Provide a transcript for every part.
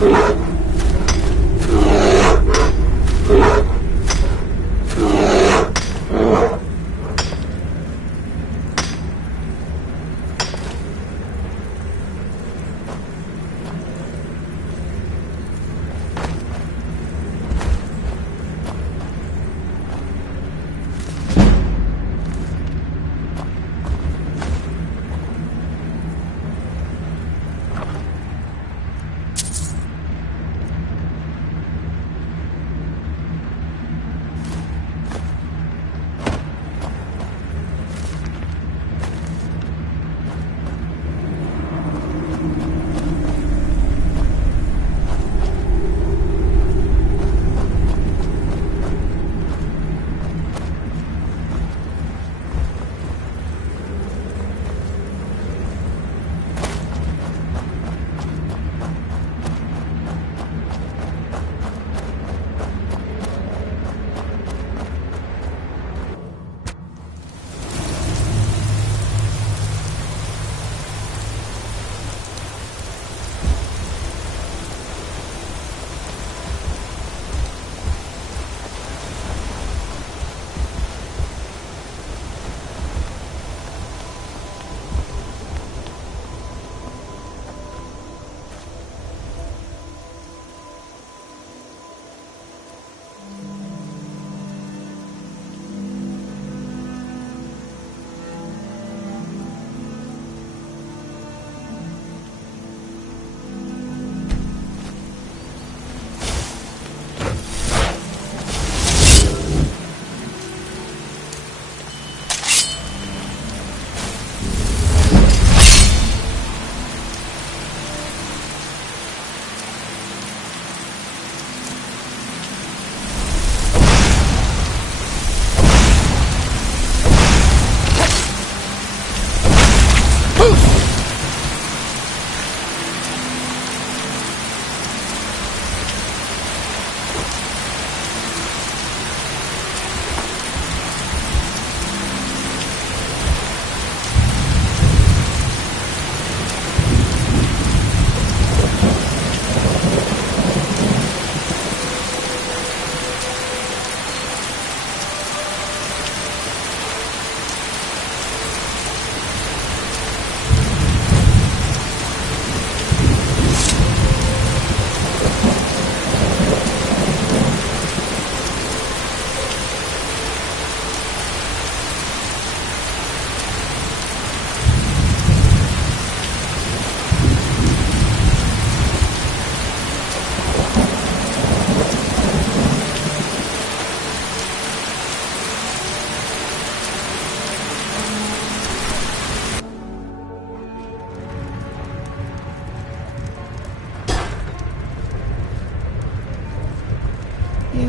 You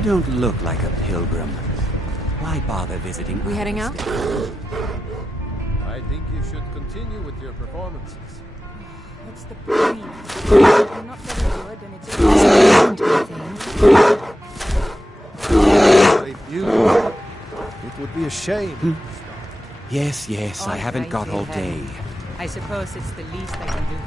don't look like a pilgrim. Why bother visiting? We heading out? I think you should continue with your performances. What's the point? I'm not very good, and it's Very beautiful. It would be a shame. Yes, I haven't got all day. I suppose it's the least I can do.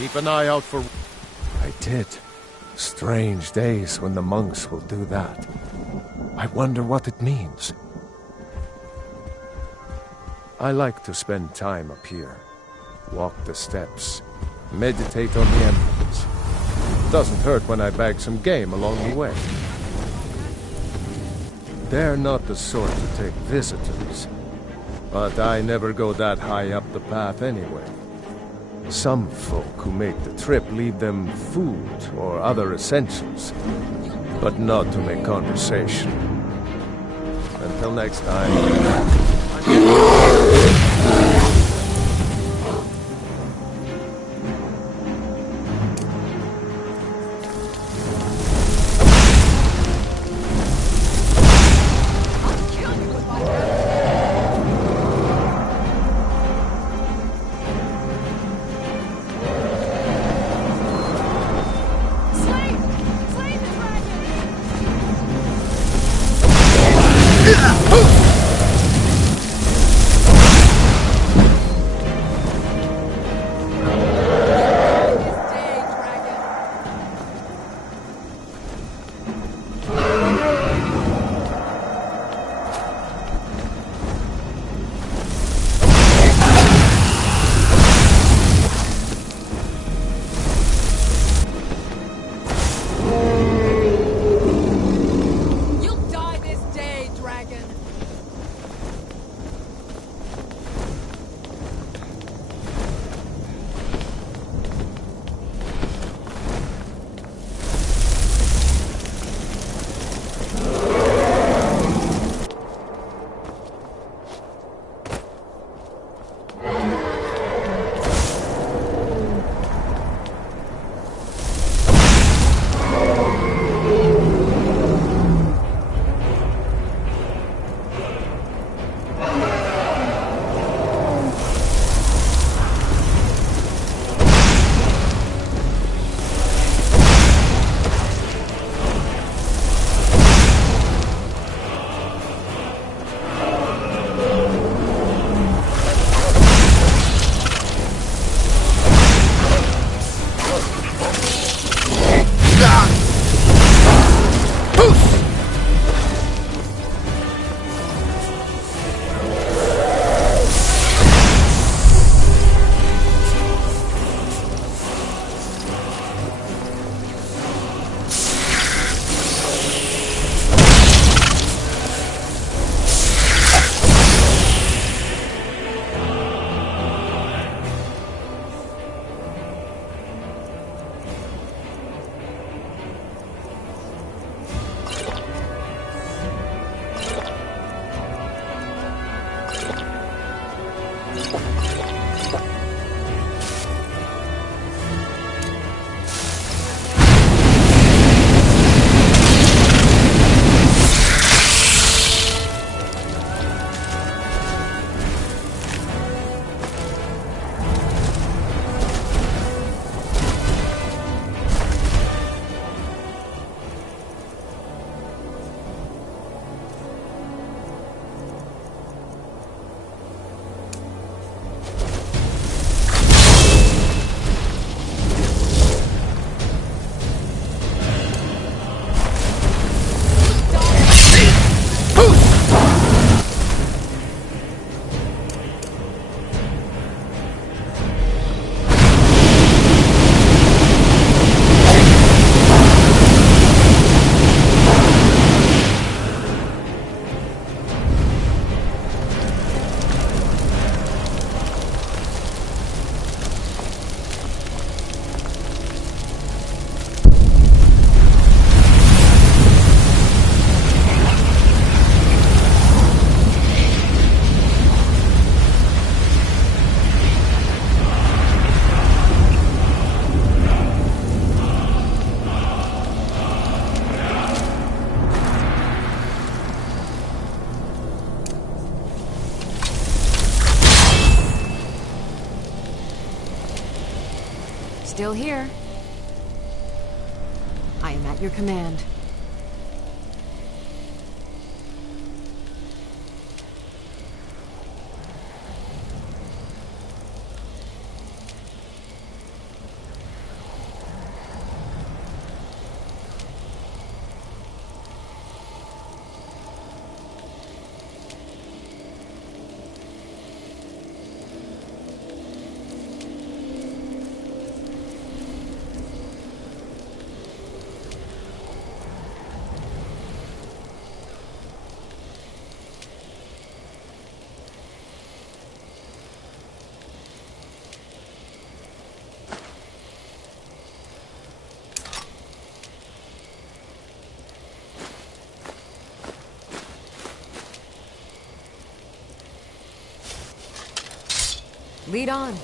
Keep an eye out for... I did. Strange days when the monks will do that. I wonder what it means. I like to spend time up here. Walk the steps. Meditate on the emblems. Doesn't hurt when I bag some game along the way. They're not the sort to take visitors. But I never go that high up the path anyway. Some folk who make the trip leave them food or other essentials, but not to make conversation. Until next time. Still here. I am at your command. Lead on.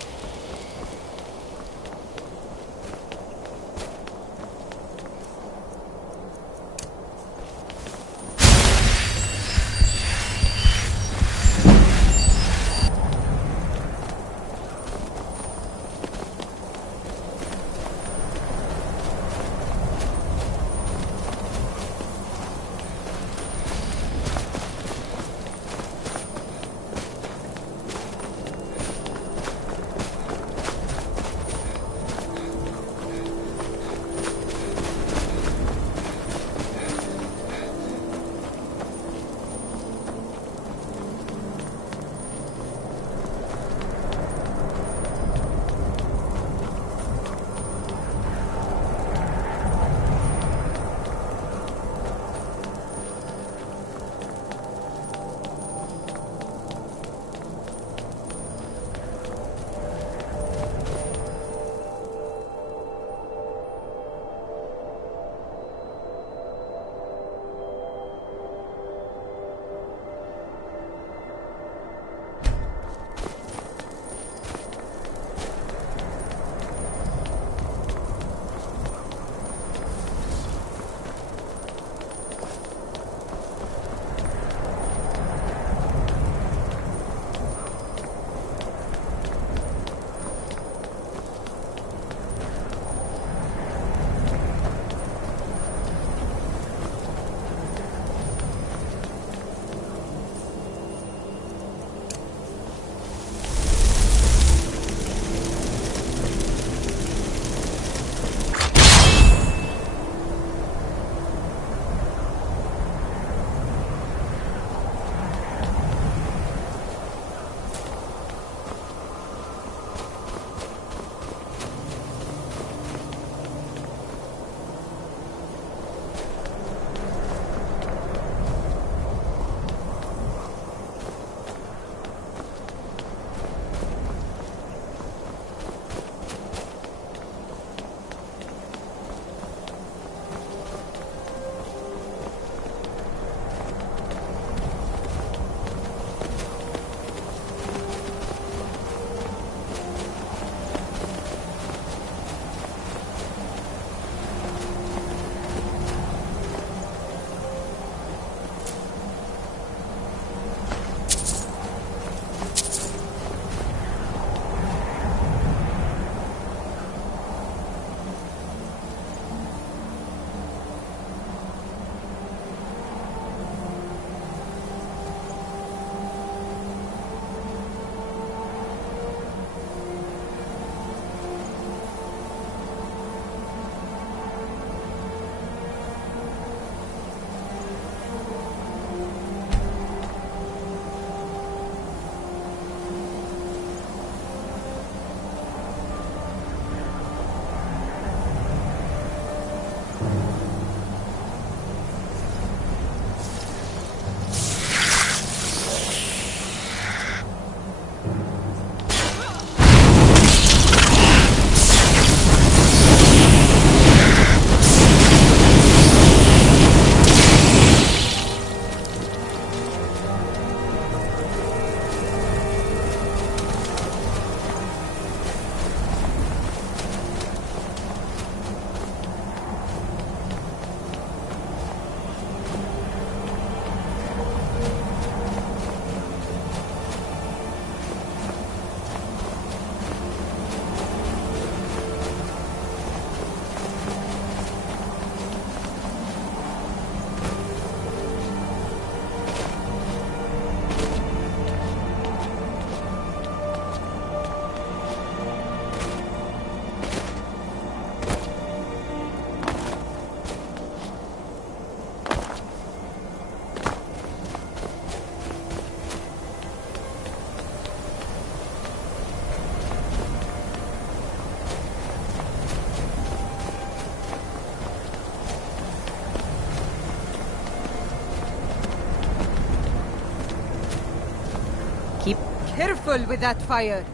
Careful with that fire!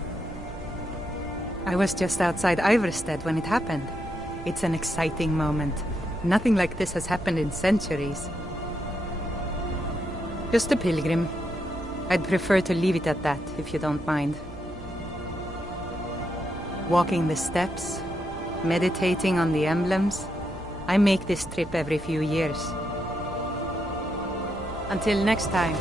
I was just outside Iverstead when it happened. It's an exciting moment. Nothing like this has happened in centuries. Just a pilgrim. I'd prefer to leave it at that, if you don't mind. walking the steps, meditating on the emblems. I make this trip every few years. Until next time.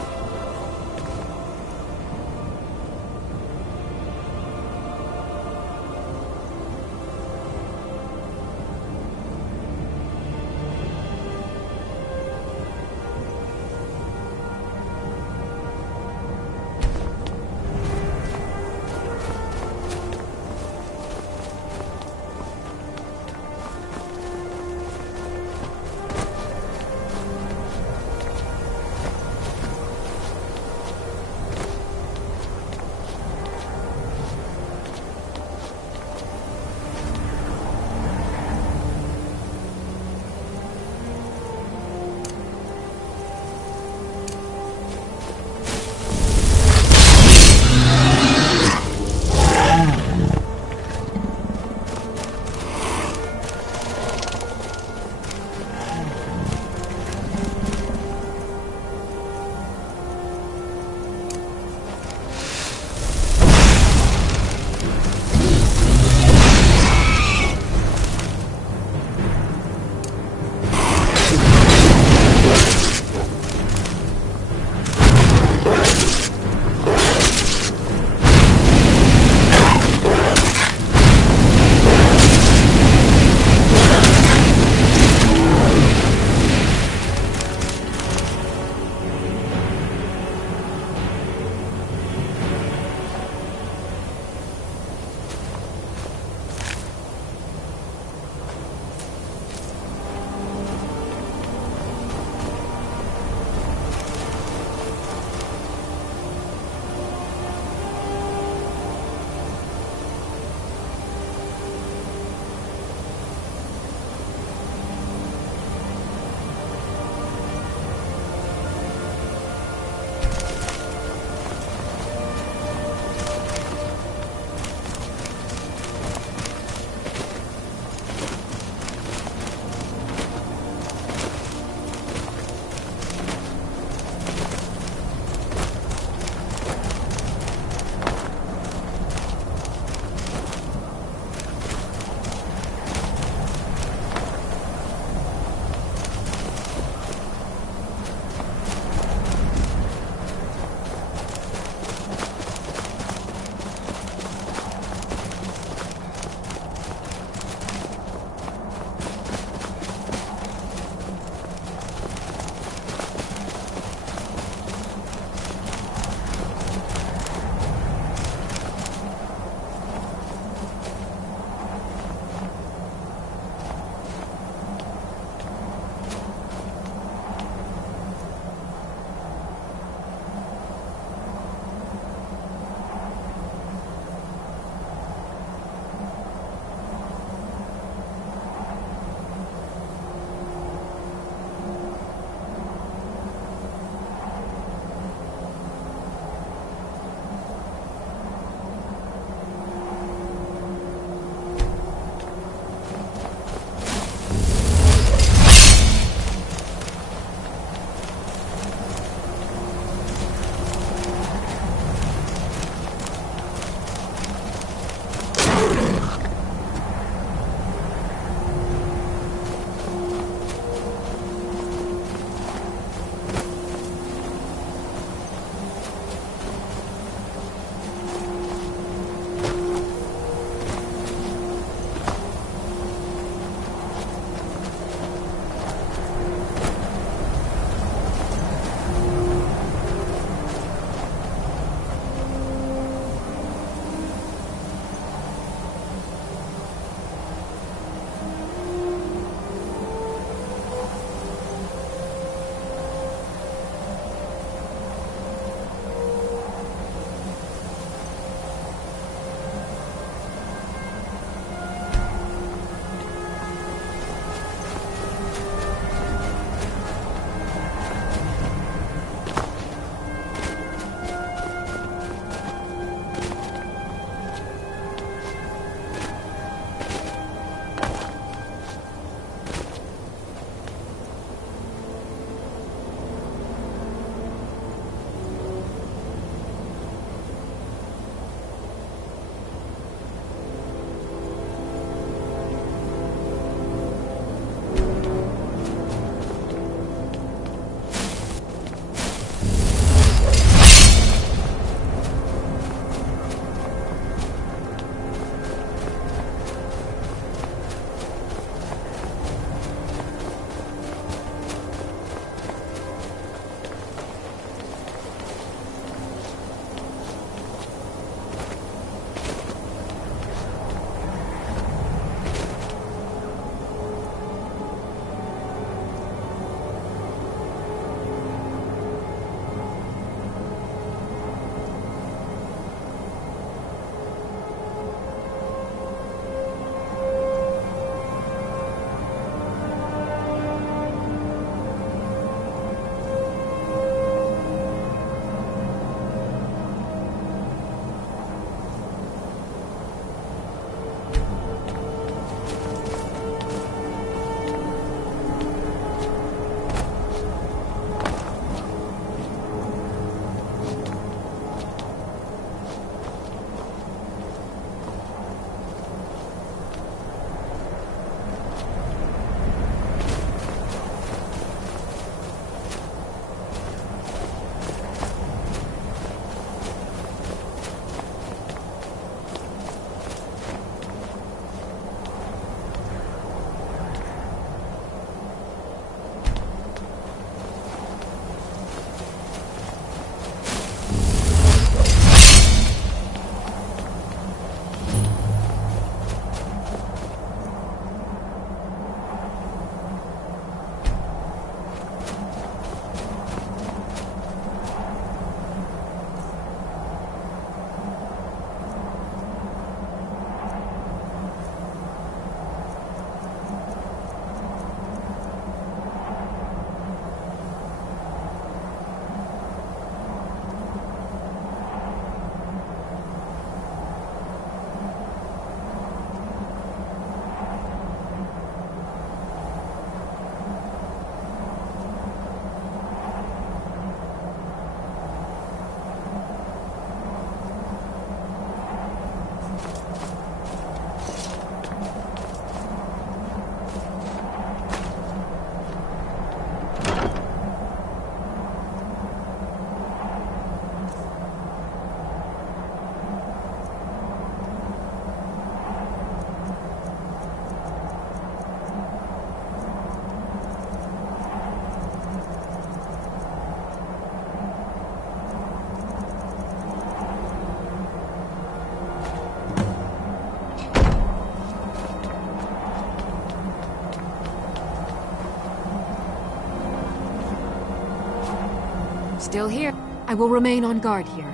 Still here. I will remain on guard here.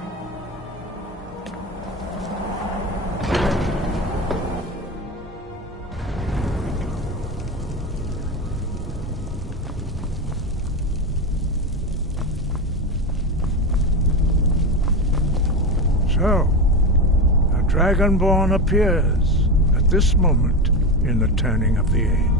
So, a Dragonborn appears at this moment in the turning of the age.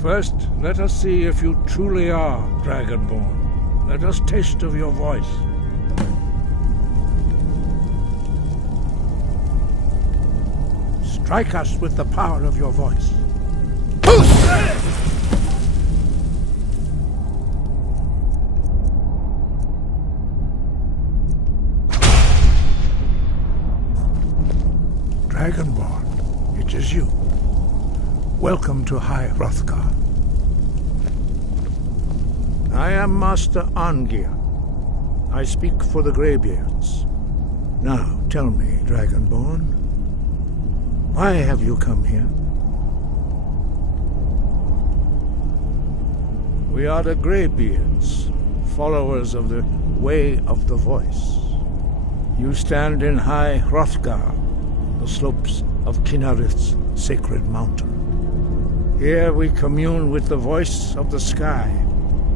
First, let us see if you truly are Dragonborn. Let us taste of your voice. Strike us with the power of your voice. Dragonborn, it is you. Welcome to High Hrothgar. I am Master Arngeir. I speak for the Greybeards. Now, tell me, Dragonborn, why have you come here? We are the Greybeards, followers of the Way of the Voice. You stand in High Hrothgar, the slopes of Kinnarith's sacred mountain. Here we commune with the voice of the sky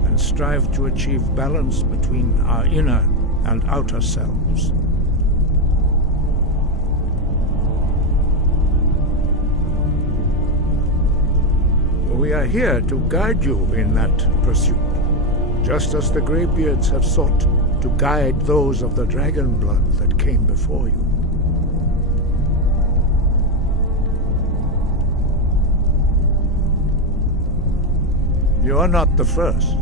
and strive to achieve balance between our inner and outer selves. We are here to guide you in that pursuit, just as the Greybeards have sought to guide those of the dragon blood that came before you. You are not the first.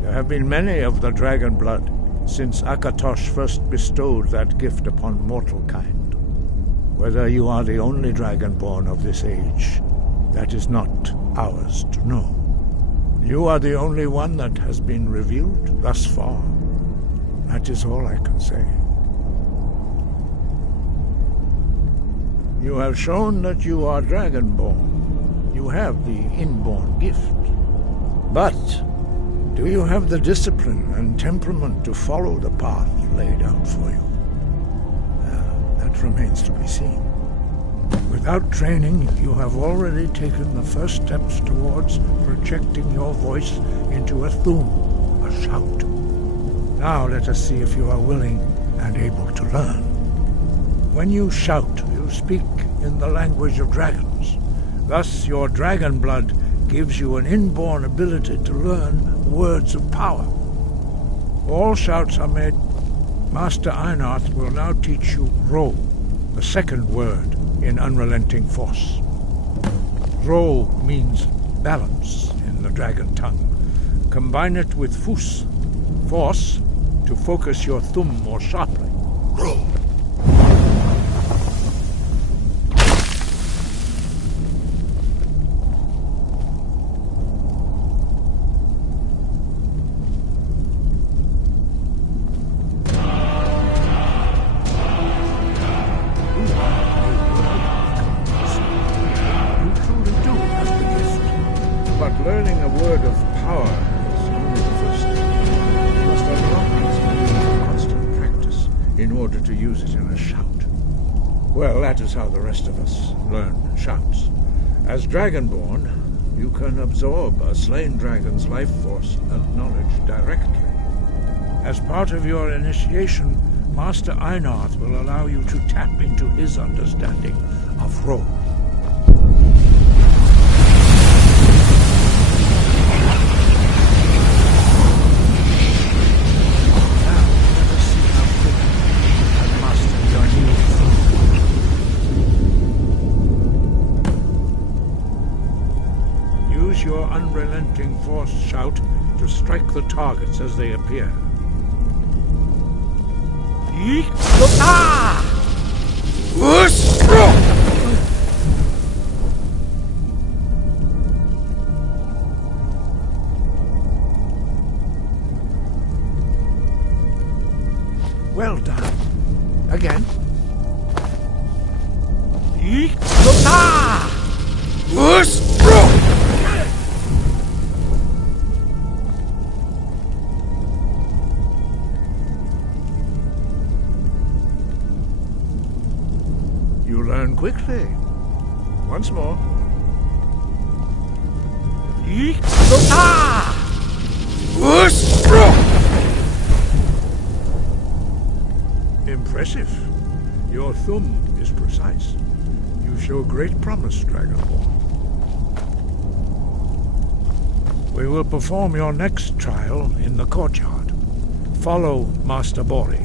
There have been many of the dragon blood since Akatosh first bestowed that gift upon mortal kind. Whether you are the only dragonborn of this age, that is not ours to know. You are the only one that has been revealed thus far. That is all I can say. You have shown that you are dragonborn. You have the inborn gift. But do you have the discipline and temperament to follow the path laid out for you? That remains to be seen. Without training, you have already taken the first steps towards projecting your voice into a thum, a shout. Now let us see if you are willing and able to learn. When you shout, you speak in the language of dragons. Thus, your dragon blood gives you an inborn ability to learn words of power. All shouts are made. Master Einarth will now teach you Ro, the second word in Unrelenting Force. Ro means balance in the dragon tongue. Combine it with Fus, force, to focus your thumb more sharply. Ro. But learning a word of power is only the first step. You must unlock its meaning through constant practice in order to use it in a shout. Well, that is how the rest of us learn shouts. As Dragonborn, you can absorb a slain dragon's life force and knowledge directly. As part of your initiation, Master Einarth will allow you to tap into his understanding of role. Now, let us see how quickly you can master your new theme. Use your unrelenting force shout to strike the targets as they appear. Well done. Again. You learn quickly. Once more. Impressive. Your thumb is precise. You show great promise, Dragonborn. We will perform your next trial in the courtyard. Follow Master Bori.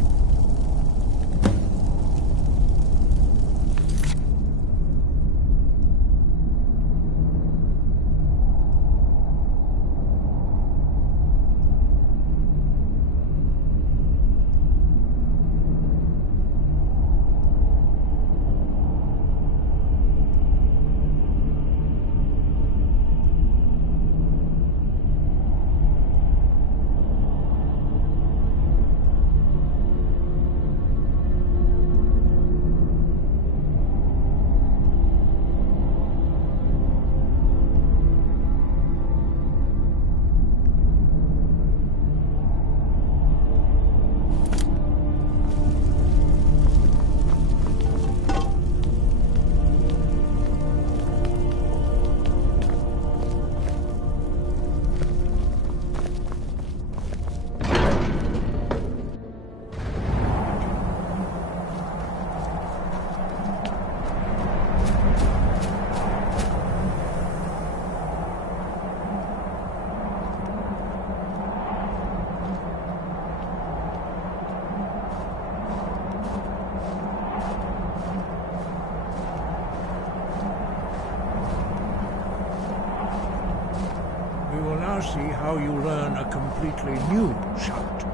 See how you learn a completely new shout.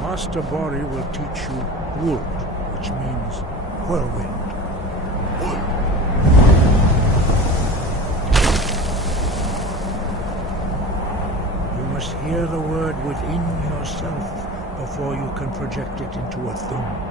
Master Bori will teach you Wold, which means whirlwind. You must hear the word within yourself before you can project it into a thum.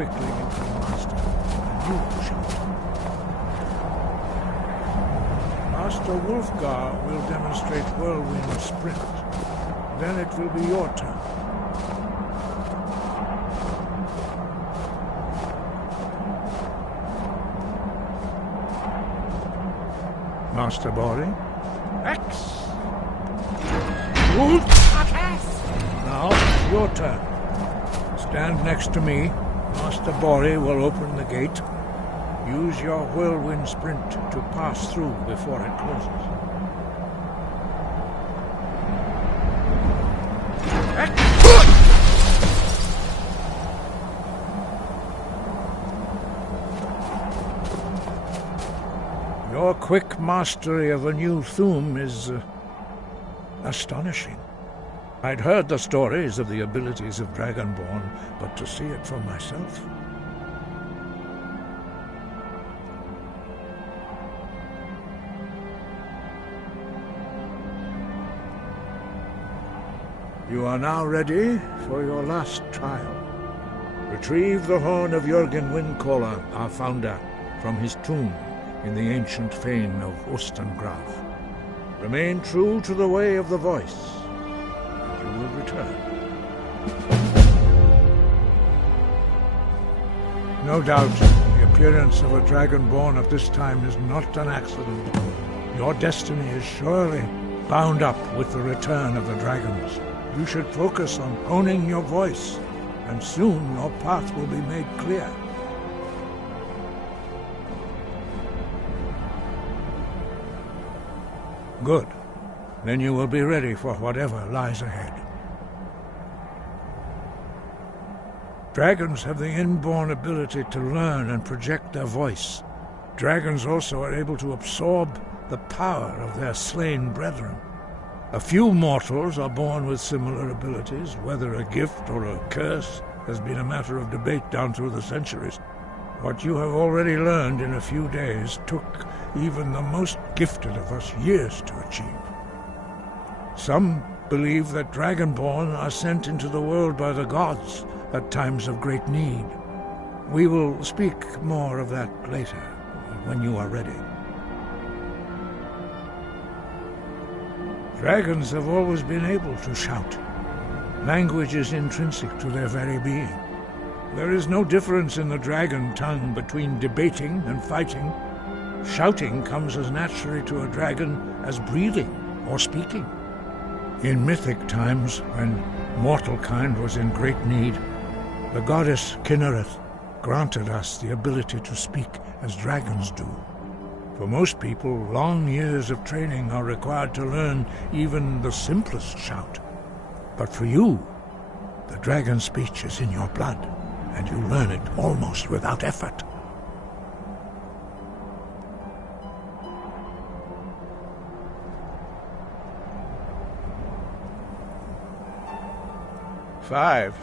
quickly into the Master, and you will shout. Master Wolfgar will demonstrate Whirlwind Sprint. Then it will be your turn. Master Bori? X! Wolf! Now, your turn. Stand next to me. Master Bori will open the gate. Use your Whirlwind Sprint to pass through before it closes. Your quick mastery of a new Thuum is astonishing. I'd heard the stories of the abilities of Dragonborn, but to see it for myself... You are now ready for your last trial. Retrieve the horn of Jürgen Windcaller, our founder, from his tomb in the ancient fane of Ostengraf. Remain true to the way of the voice, and you will return. No doubt, the appearance of a Dragonborn at this time is not an accident. Your destiny is surely bound up with the return of the dragons. You should focus on honing your voice, and soon your path will be made clear. Good. Then you will be ready for whatever lies ahead. Dragons have the inborn ability to learn and project their voice. Dragons also are able to absorb the power of their slain brethren. A few mortals are born with similar abilities. Whether a gift or a curse has been a matter of debate down through the centuries. What you have already learned in a few days took even the most gifted of us years to achieve. Some believe that Dragonborn are sent into the world by the gods at times of great need. We will speak more of that later, when you are ready. Dragons have always been able to shout. Language is intrinsic to their very being. There is no difference in the dragon tongue between debating and fighting. Shouting comes as naturally to a dragon as breathing or speaking. In mythic times, when mortal kind was in great need, the goddess Kinnereth granted us the ability to speak as dragons do. For most people, long years of training are required to learn even the simplest shout. But for you, the dragon speech is in your blood, and you learn it almost without effort. Five.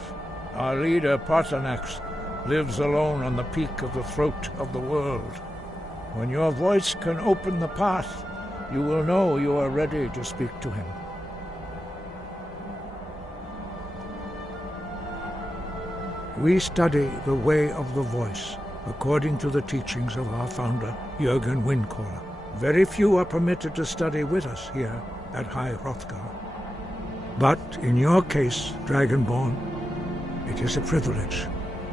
Our leader, Partanax, lives alone on the peak of the throat of the world. When your voice can open the path, you will know you are ready to speak to him. We study the way of the voice, according to the teachings of our founder, Jürgen Windcaller. Very few are permitted to study with us here at High Hrothgar. But in your case, Dragonborn, it is a privilege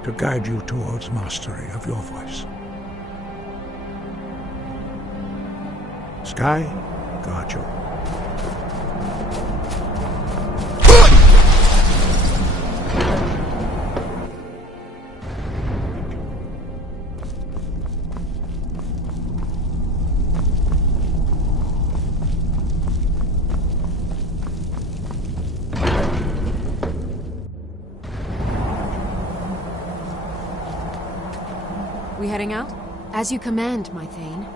to guide you towards mastery of your voice. Sky, guard you. We heading out? As you command, my Thane.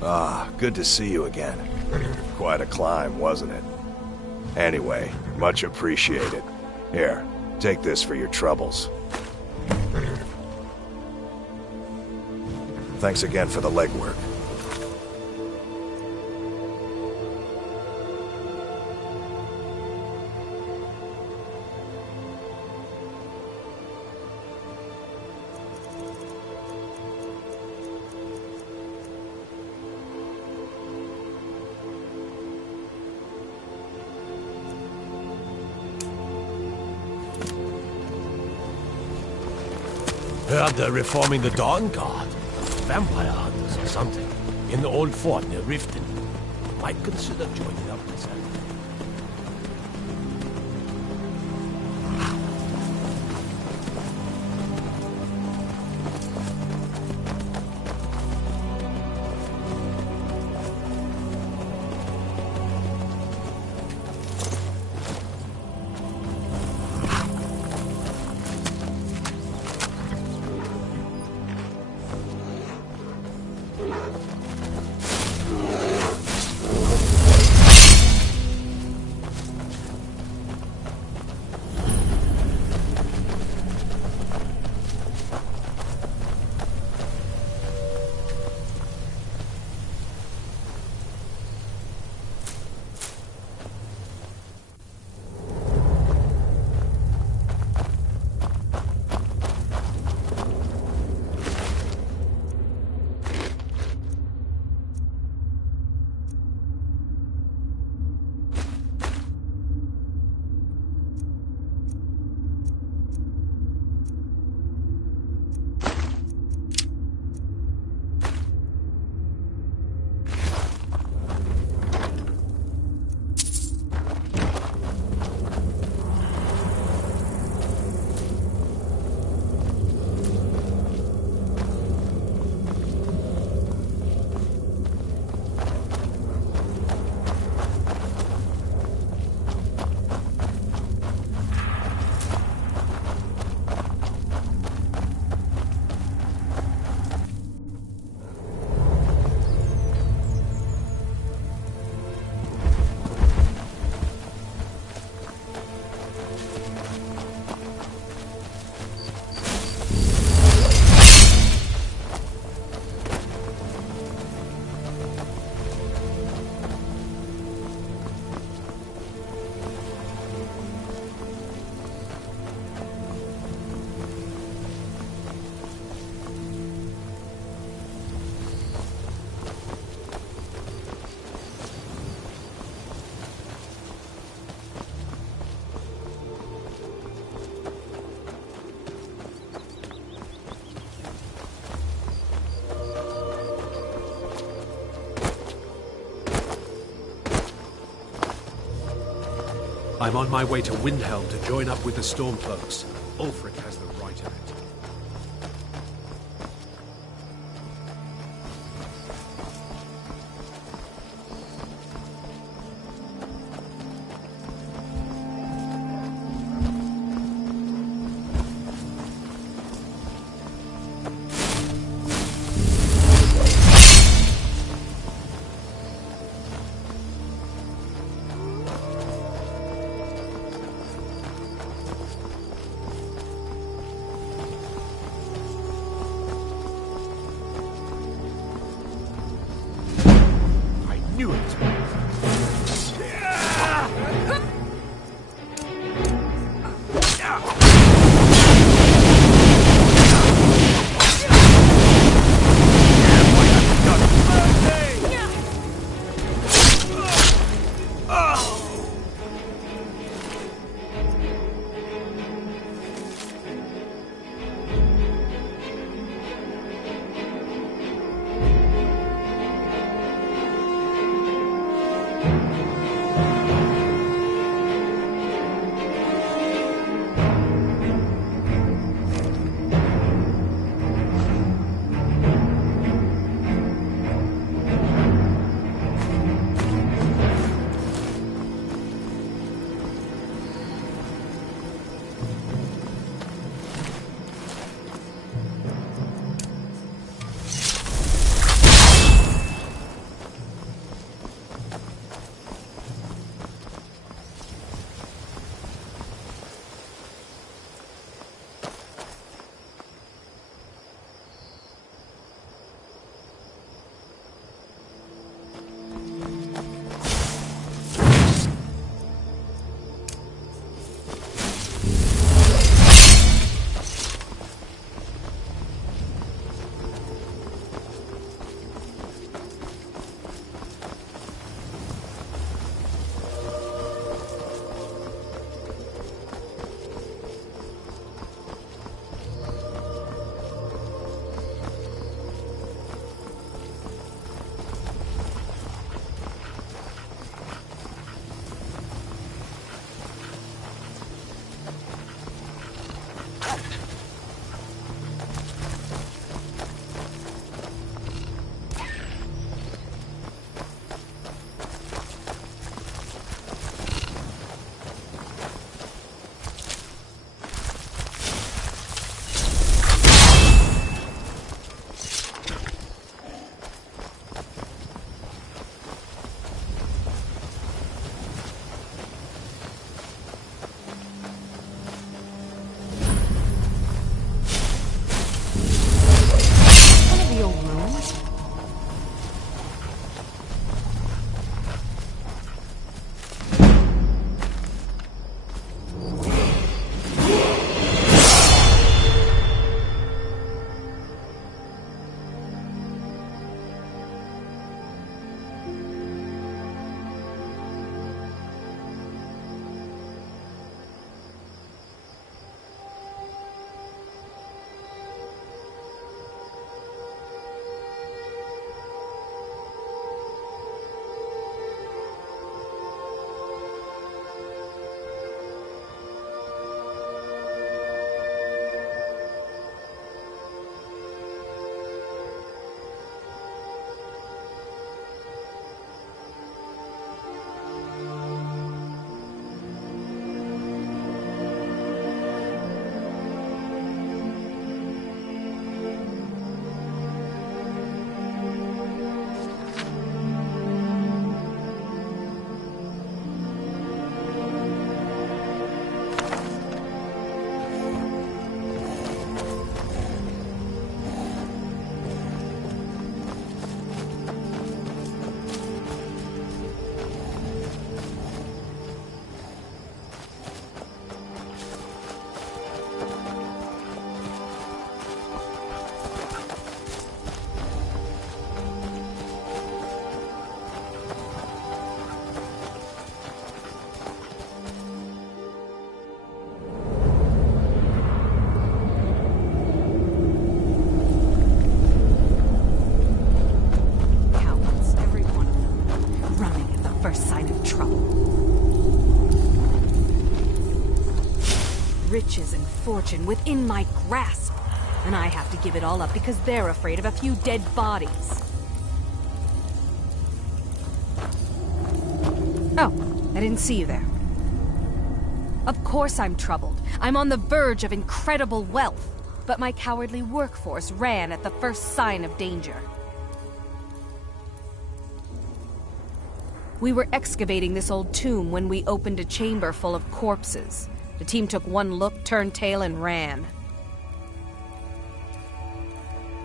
Ah, good to see you again. Quite a climb, wasn't it? Anyway, much appreciated. Here, take this for your troubles. Thanks again for the legwork. Heard they're reforming the Dawn Guard. Vampire hunters or something. In the old fort near Riften. Might consider joining up myself. I'm on my way to Windhelm to join up with the Stormcloaks. Ulfric has the right of it. riches and fortune within my grasp, and I have to give it all up because they're afraid of a few dead bodies. Oh, I didn't see you there. Of course I'm troubled. I'm on the verge of incredible wealth, but my cowardly workforce ran at the first sign of danger. We were excavating this old tomb when we opened a chamber full of corpses. The team took one look, turned tail, and ran.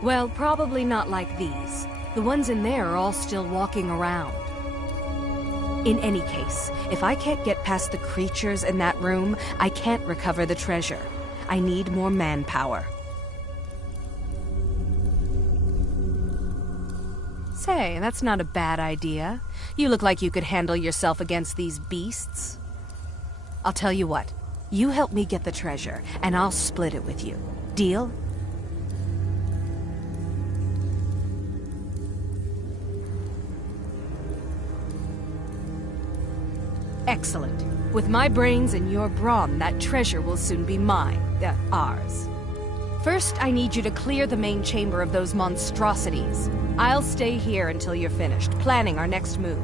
Well, probably not like these. The ones in there are all still walking around. In any case, if I can't get past the creatures in that room, I can't recover the treasure. I need more manpower. Say, that's not a bad idea. You look like you could handle yourself against these beasts. I'll tell you what. You help me get the treasure, and I'll split it with you. Deal? Excellent. With my brains and your brawn, that treasure will soon be mine. Ours. First, I need you to clear the main chamber of those monstrosities. I'll stay here until you're finished, planning our next move.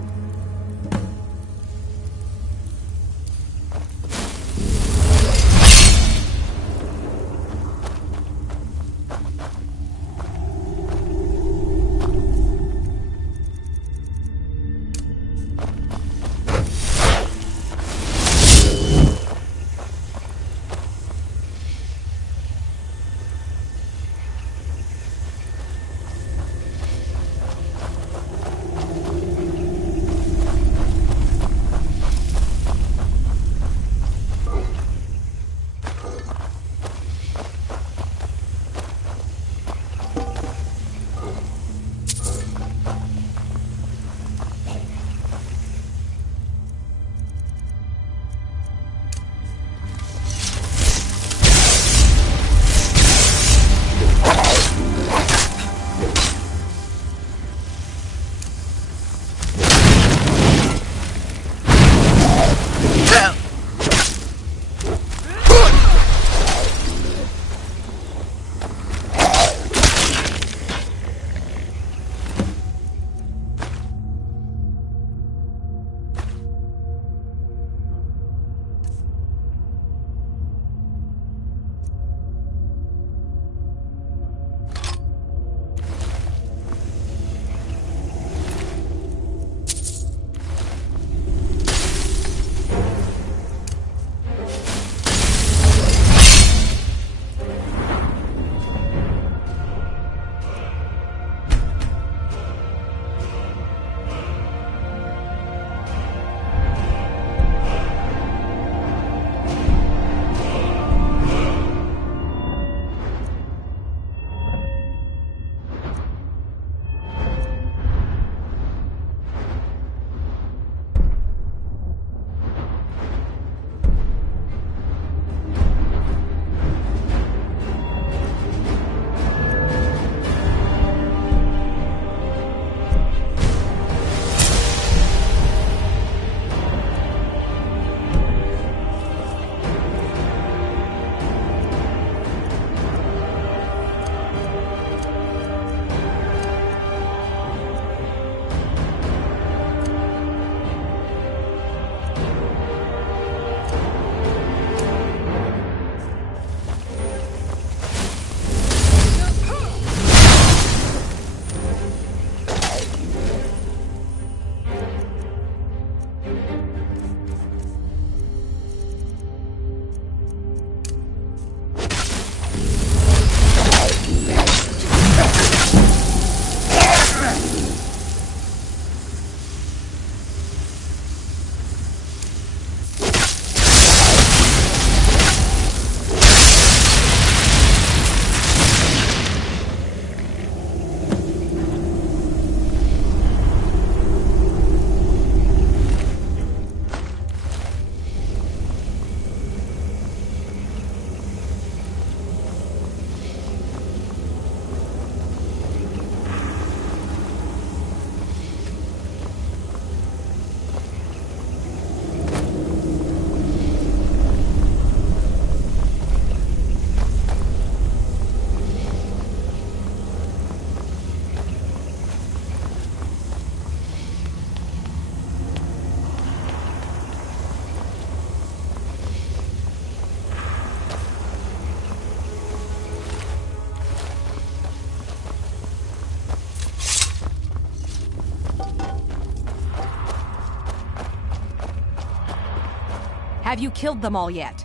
Have you killed them all yet?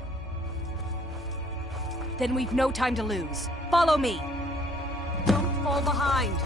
Then we've no time to lose. Follow me! Don't fall behind!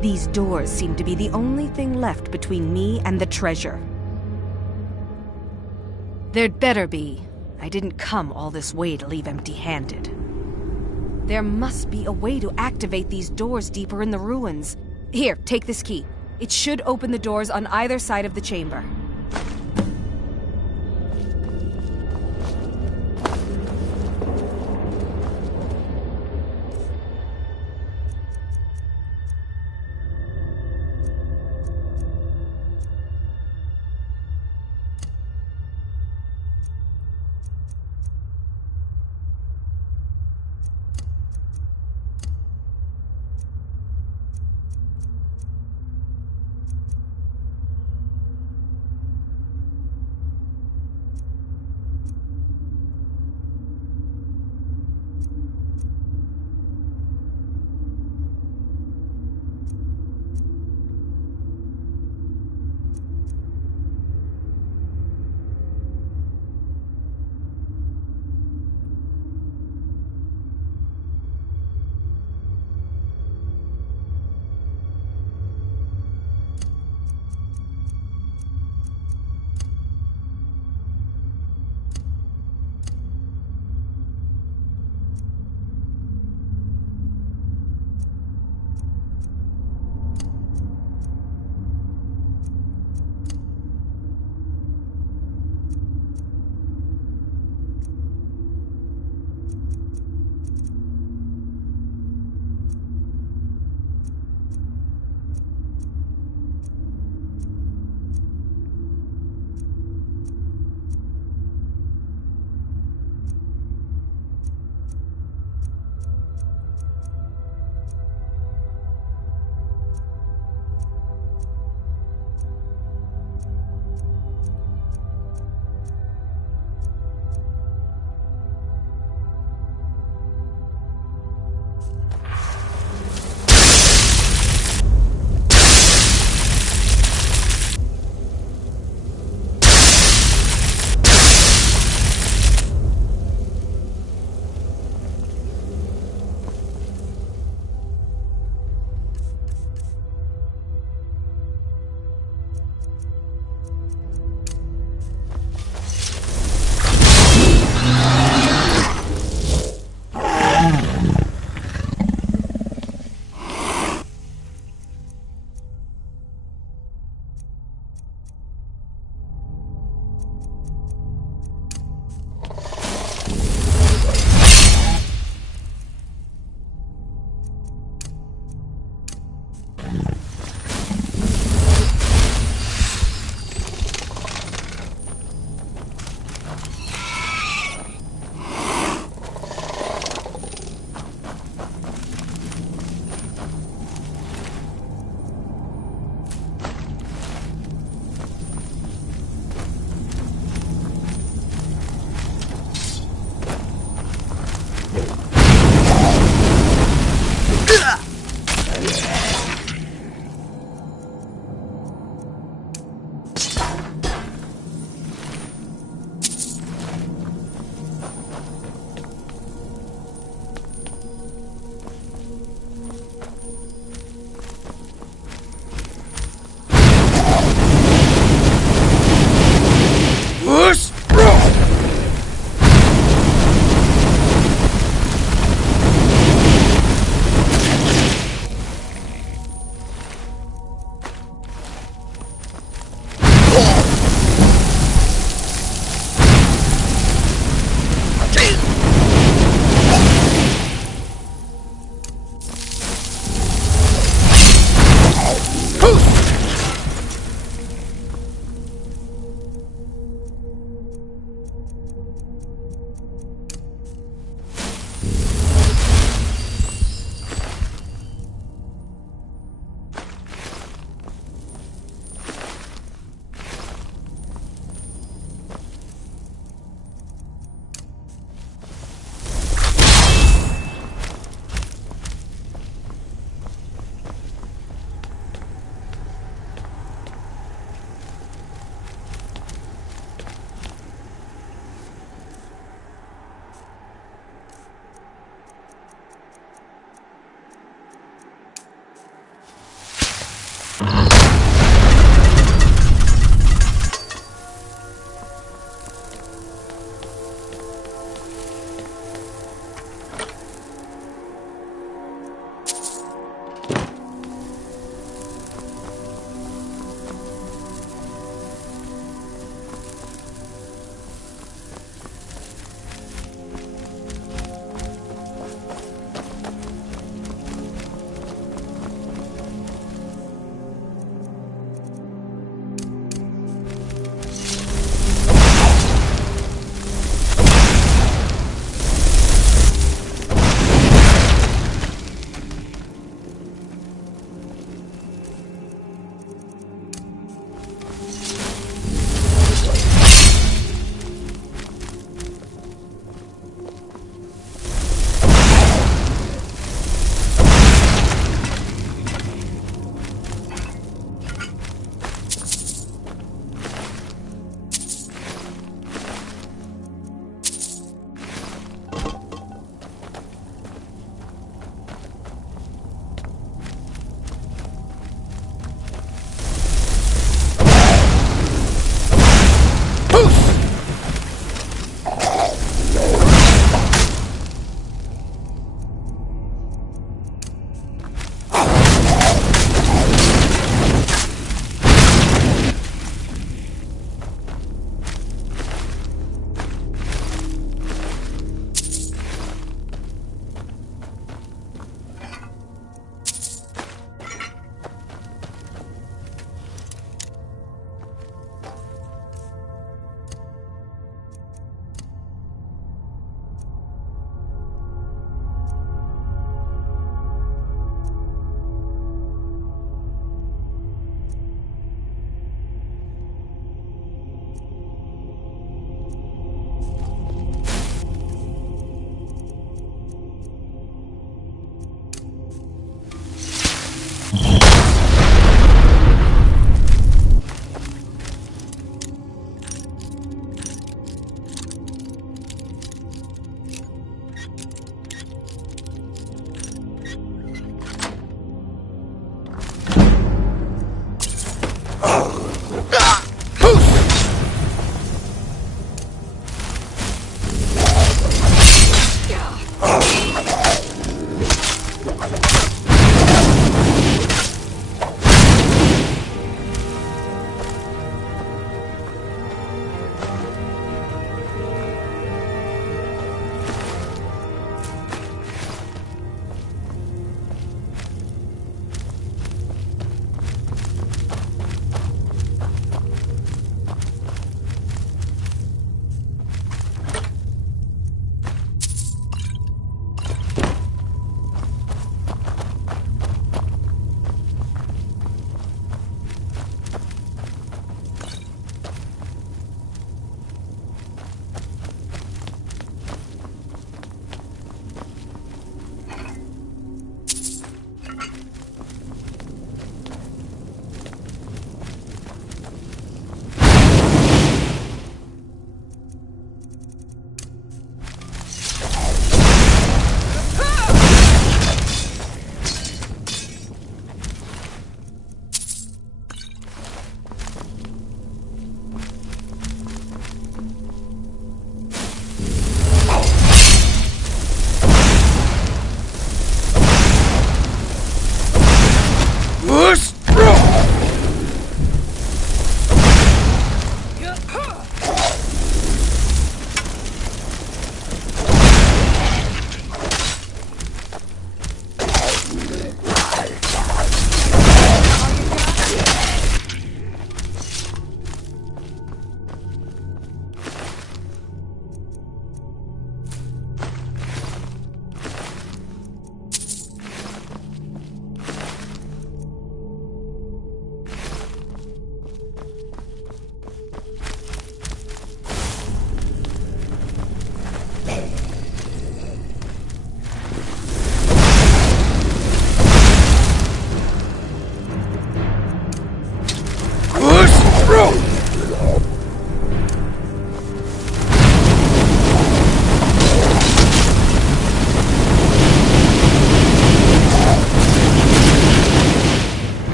These doors seem to be the only thing left between me and the treasure. There'd better be. I didn't come all this way to leave empty-handed. There must be a way to activate these doors deeper in the ruins. Here, take this key. It should open the doors on either side of the chamber.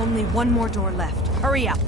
Only one more door left. Hurry up.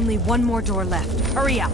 Only one more door left. Hurry up!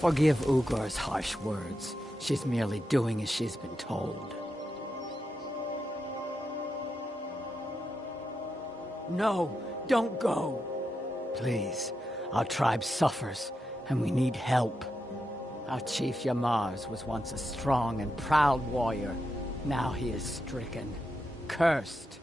Forgive Ugor's harsh words. She's merely doing as she's been told. No, don't go. Please, our tribe suffers, and we need help. Our chief Yamars was once a strong and proud warrior. Now he is stricken, cursed.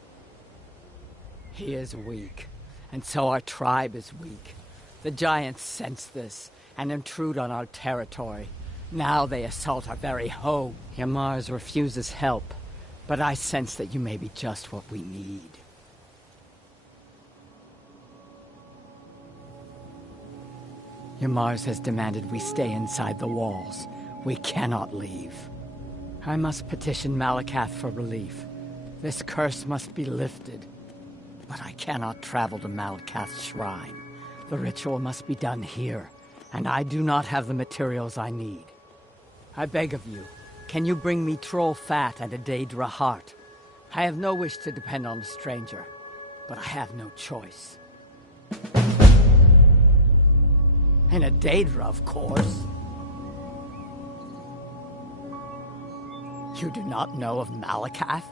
He is weak, and so our tribe is weak. The giants sense this, and intrude on our territory. Now they assault our very home. Yamars refuses help, but I sense that you may be just what we need. Yamars has demanded we stay inside the walls. We cannot leave. I must petition Malakath for relief. This curse must be lifted. But I cannot travel to Malakath's shrine. The ritual must be done here, and I do not have the materials I need. I beg of you, can you bring me troll fat and a Daedra heart? I have no wish to depend on a stranger, but I have no choice. And a Daedra, of course. You do not know of Malakath?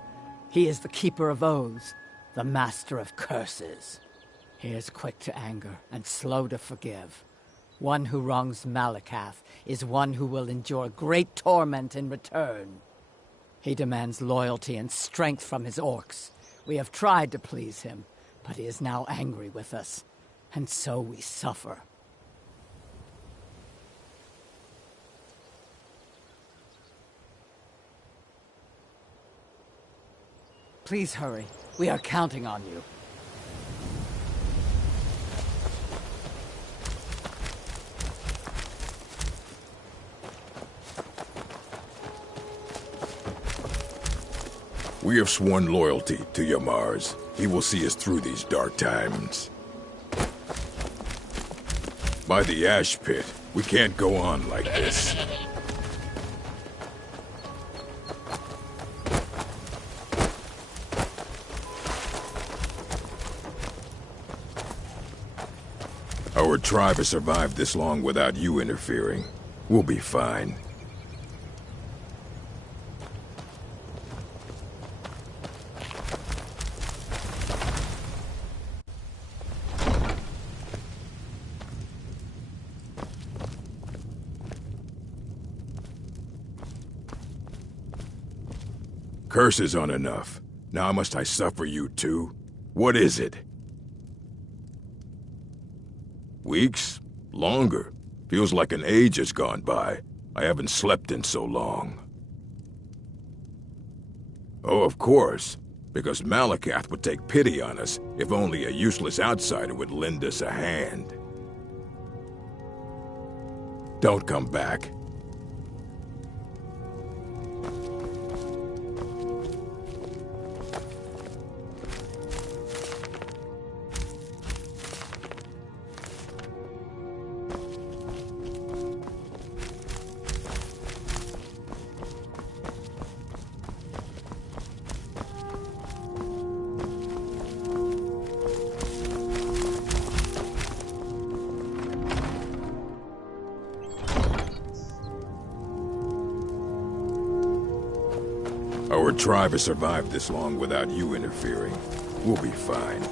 He is the Keeper of Oaths, the Master of Curses. He is quick to anger and slow to forgive. One who wrongs Malakath is one who will endure great torment in return. He demands loyalty and strength from his orcs. We have tried to please him, but he is now angry with us, and so we suffer. Please hurry. We are counting on you. We have sworn loyalty to Yamars. He will see us through these dark times. By the ash pit, we can't go on like this. Our tribe has survived this long without you interfering. We'll be fine. Curses aren't enough. Now must I suffer you too? What is it? Weeks? Longer. Feels like an age has gone by. I haven't slept in so long. Oh, of course. Because Malakath would take pity on us if only a useless outsider would lend us a hand. Don't come back. Our tribe has survived this long without you interfering. We'll be fine.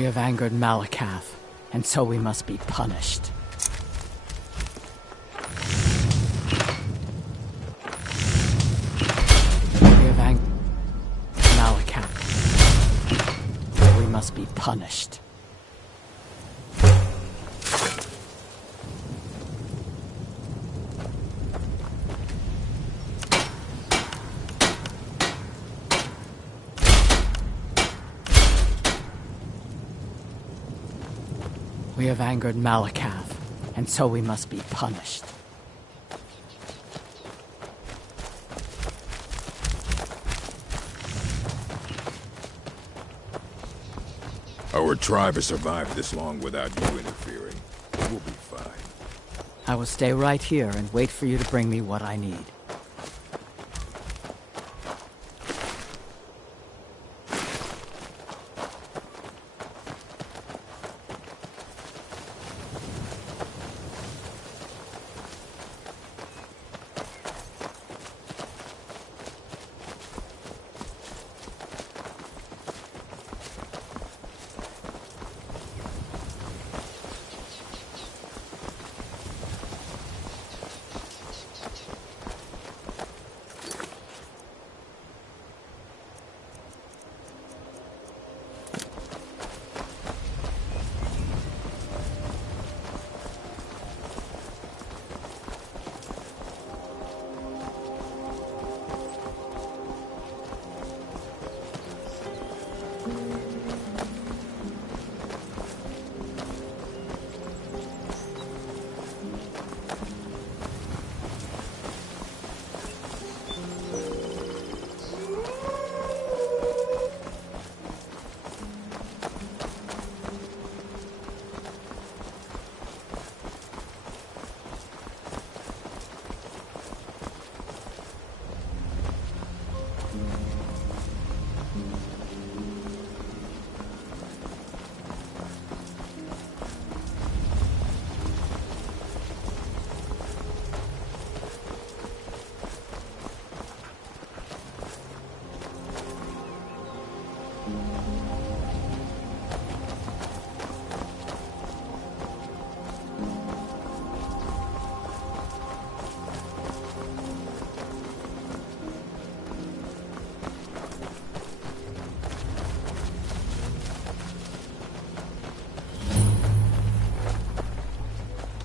We have angered Malakath, and so we must be punished. We have angered Malakath. We must be punished. We have angered Malakath, and so we must be punished. Our tribe has survived this long without you interfering. We'll be fine. I will stay right here and wait for you to bring me what I need.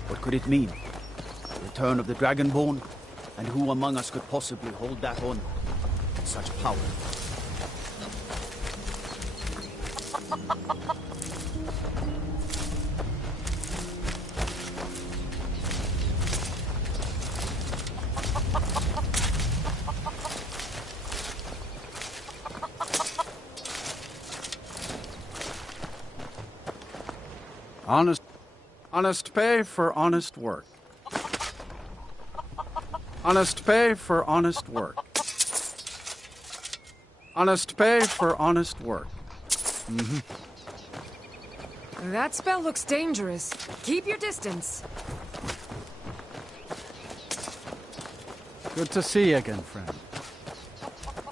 What could it mean? The return of the Dragonborn? And who among us could possibly hold that on with such power? Honest pay for honest work. Honest pay for honest work. Honest pay for honest work. That spell looks dangerous. Keep your distance. Good to see you again, friend.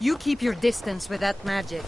You keep your distance with that magic.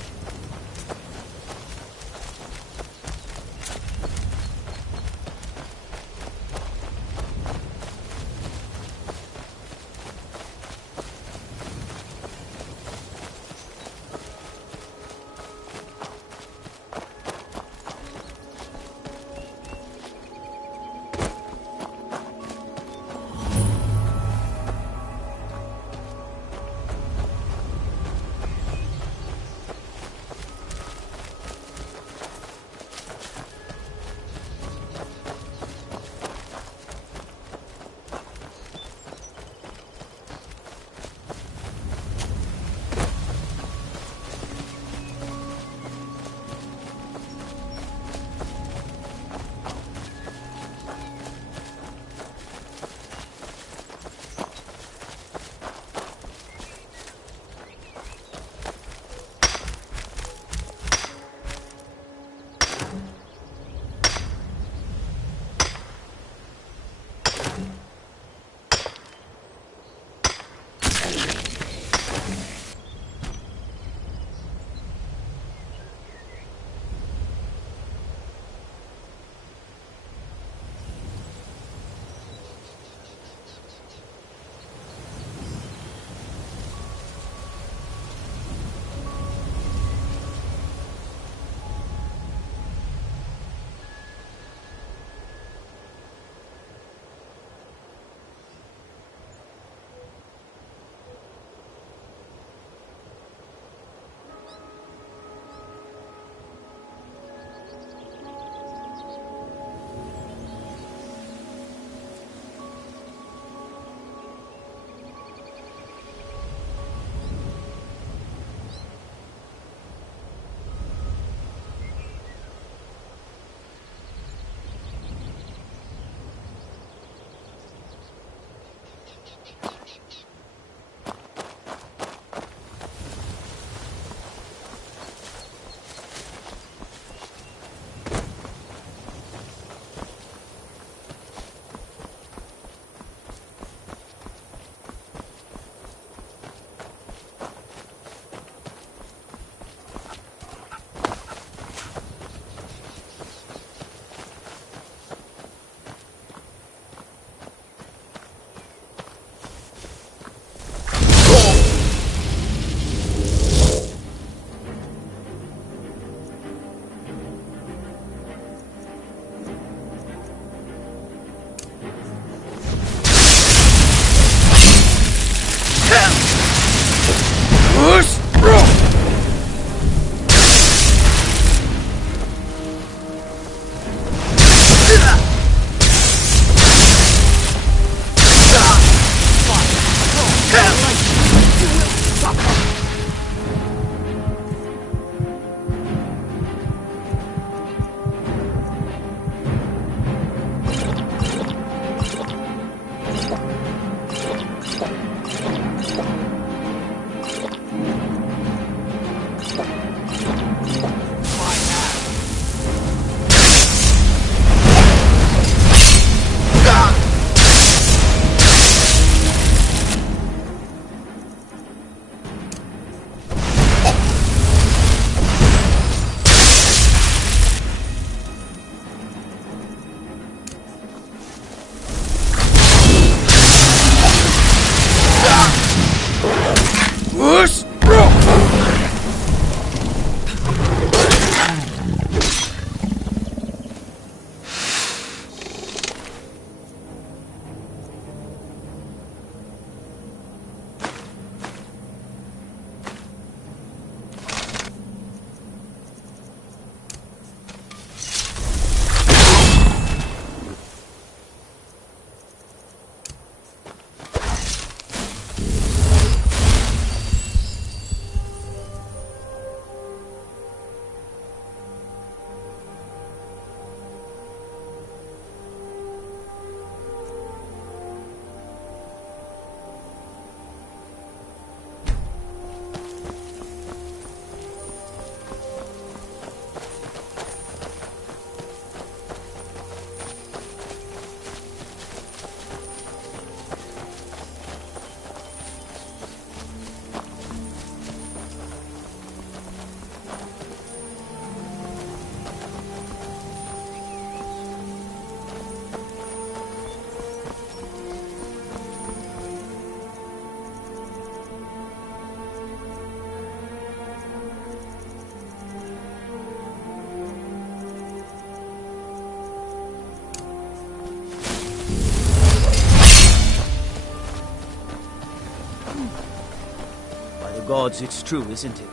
gods, it's true, isn't it?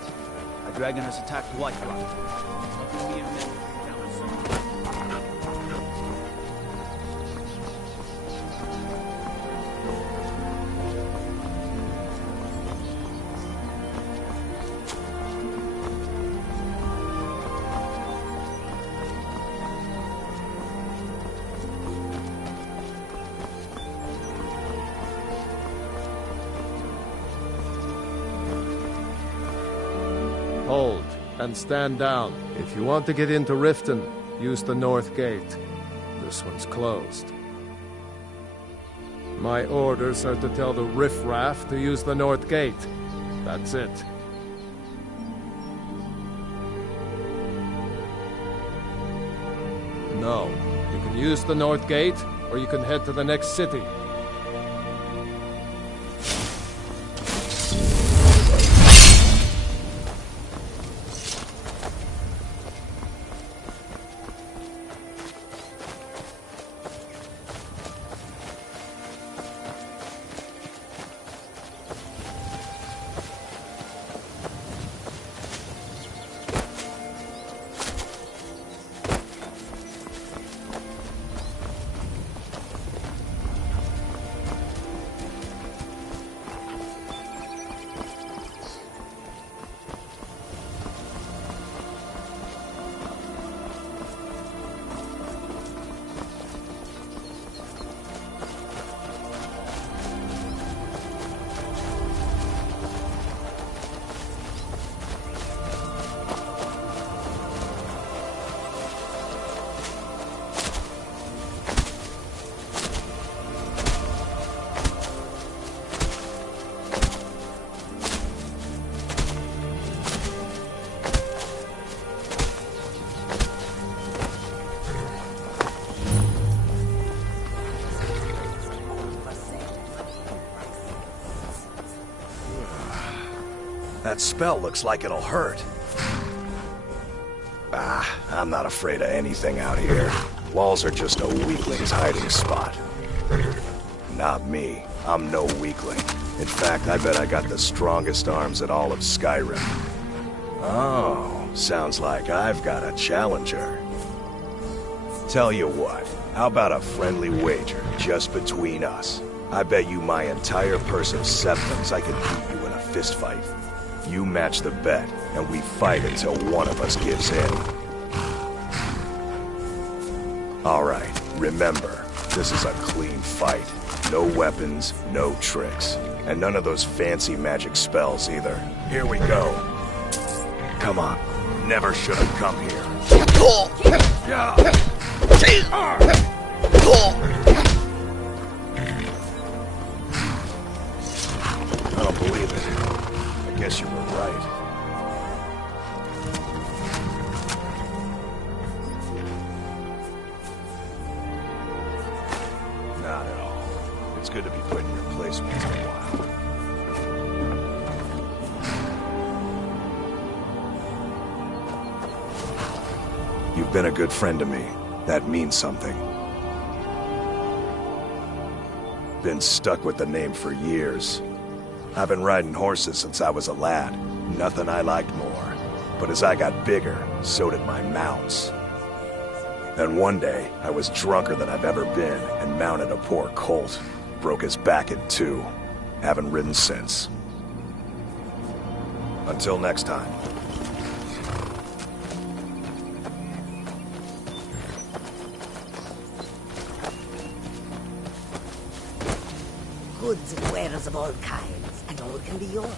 A dragon has attacked Whiterun. Nothing mere men can down a sword. Hold, and stand down. If you want to get into Riften, use the north gate. This one's closed. My orders are to tell the riffraff to use the north gate. That's it. No. You can use the north gate, or you can head to the next city. That spell looks like it'll hurt. I'm not afraid of anything out here. Walls are just a weakling's hiding spot. Not me. I'm no weakling. In fact, I bet I got the strongest arms in all of Skyrim. Oh, sounds like I've got a challenger. Tell you what, how about a friendly wager just between us? I bet you my entire purse of septums I can beat you in a fistfight. You match the bet, and we fight until one of us gives in. All right, remember, this is a clean fight. No weapons, no tricks. And none of those fancy magic spells either. Here we go. Come on. Never should have come here. I don't believe it. I guess you were right. Not at all. It's good to be put in your place once in a while. You've been a good friend to me. That means something. Been stuck with the name for years. I've been riding horses since I was a lad. Nothing I liked more. But as I got bigger, so did my mounts. Then one day, I was drunker than I've ever been and mounted a poor colt. Broke his back in two. Haven't ridden since. Until next time. Goods and wares of all kinds, and all can be yours.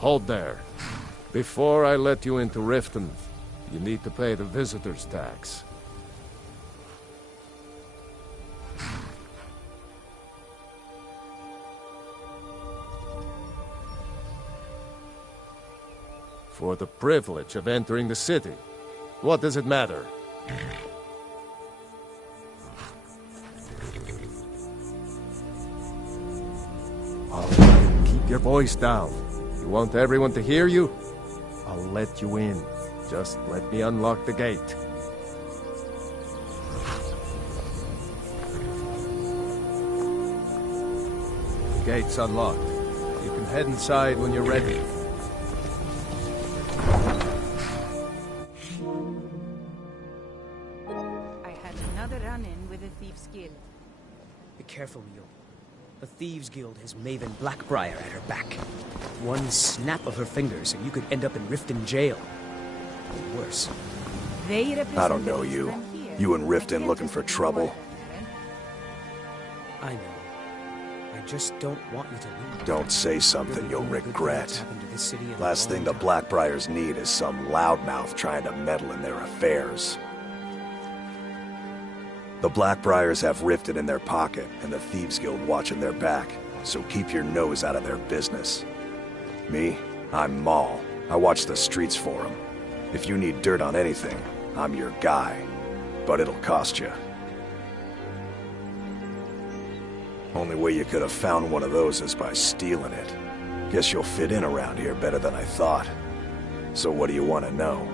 Hold there. Before I let you into Riften, you need to pay the visitor's tax. For the privilege of entering the city. What does it matter? All right, keep your voice down. You want everyone to hear you? I'll let you in. Just let me unlock the gate. The gate's unlocked. You can head inside when you're ready. I had another run-in with the Thieves' Guild. Be careful, Leo. The Thieves Guild has Maven Blackbriar at her back. One snap of her fingers and you could end up in Riften jail. Or worse. I don't know you. You and Riften looking for trouble? I know. I just don't want you to leave. Don't say something you'll regret. Last thing the Blackbriars need is some loudmouth trying to meddle in their affairs. The Blackbriars have Riften in their pocket, and the Thieves Guild watching their back, so keep your nose out of their business. Me? I'm Maul. I watch the streets for them. If you need dirt on anything, I'm your guy. But it'll cost you. Only way you could have found one of those is by stealing it. Guess you'll fit in around here better than I thought. So what do you want to know?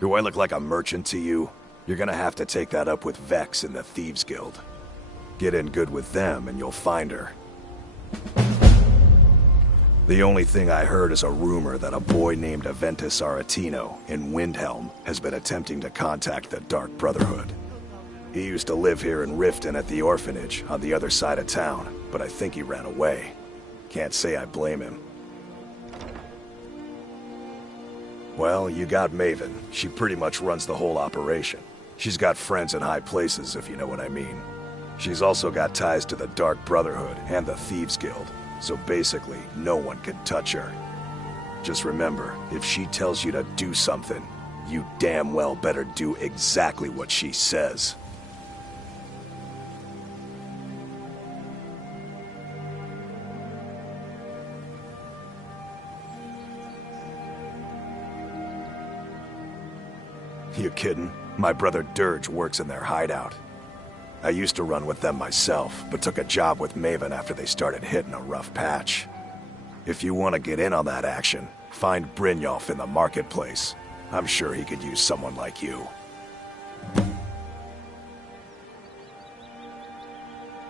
Do I look like a merchant to you? You're gonna have to take that up with Vex in the Thieves Guild. Get in good with them and you'll find her. The only thing I heard is a rumor that a boy named Aventus Aretino in Windhelm has been attempting to contact the Dark Brotherhood. He used to live here in Riften at the orphanage on the other side of town, but I think he ran away. Can't say I blame him. Well, you got Maven. She pretty much runs the whole operation. She's got friends in high places, if you know what I mean. She's also got ties to the Dark Brotherhood and the Thieves Guild, so basically, no one can touch her. Just remember, if she tells you to do something, you damn well better do exactly what she says. You kidding? My brother Dirge works in their hideout. I used to run with them myself, but took a job with Maven after they started hitting a rough patch. If you want to get in on that action, find Brynjolf in the marketplace. I'm sure he could use someone like you.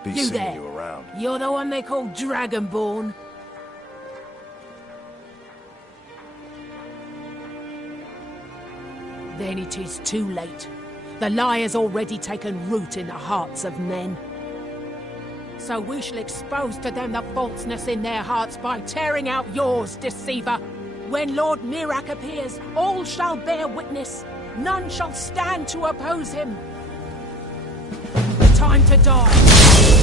Be You seeing there. you around. You're the one they call Dragonborn. Then it is too late. The lie has already taken root in the hearts of men. So we shall expose to them the falseness in their hearts by tearing out yours, deceiver. When Lord Mirak appears, all shall bear witness. None shall stand to oppose him. The time to die.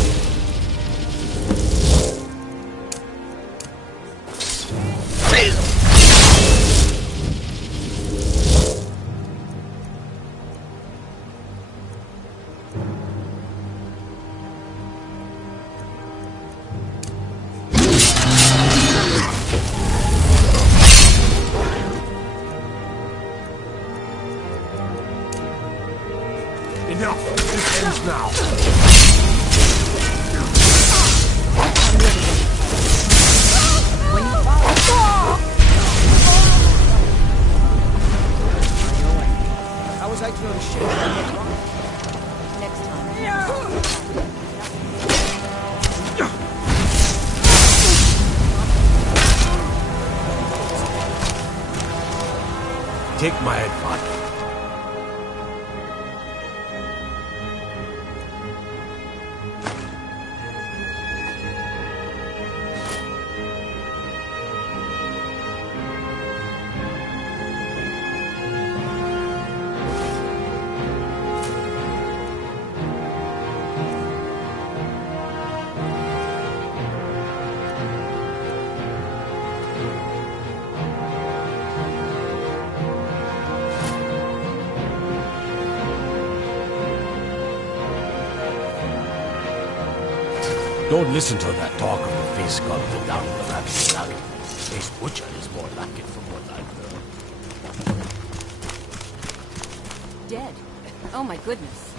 Enough! This ends now! How was I to know the shit? Next time. take my advice. Don't listen to that talk of the face sculpted down in the rabbit alley. Face butcher is more like it from what I've heard. Dead. Oh my goodness.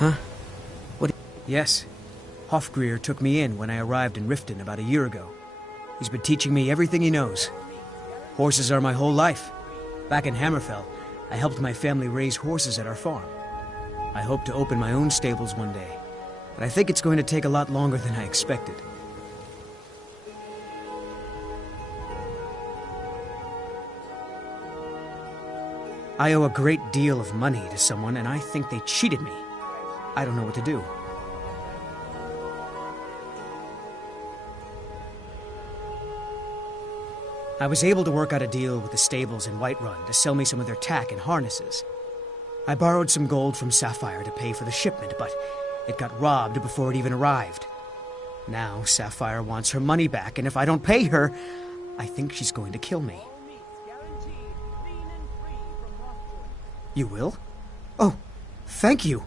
Huh? What? Yes. Hofgreer took me in when I arrived in Riften about a year ago. He's been teaching me everything he knows. Horses are my whole life. Back in Hammerfell, I helped my family raise horses at our farm. I hope to open my own stables one day, but I think it's going to take a lot longer than I expected. I owe a great deal of money to someone, and I think they cheated me. I don't know what to do. I was able to work out a deal with the stables in Whiterun to sell me some of their tack and harnesses. I borrowed some gold from Sapphire to pay for the shipment, but it got robbed before it even arrived. Now Sapphire wants her money back, and if I don't pay her, I think she's going to kill me. You will? Oh, thank you.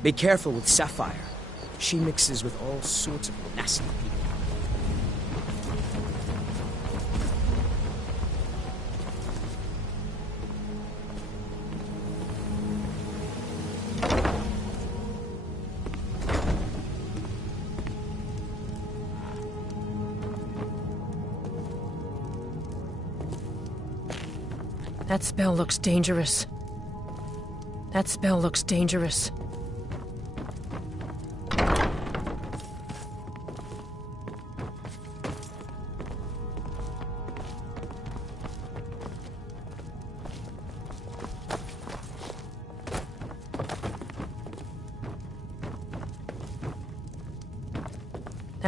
Be careful with Sapphire. She mixes with all sorts of nasty people. That spell looks dangerous. That spell looks dangerous.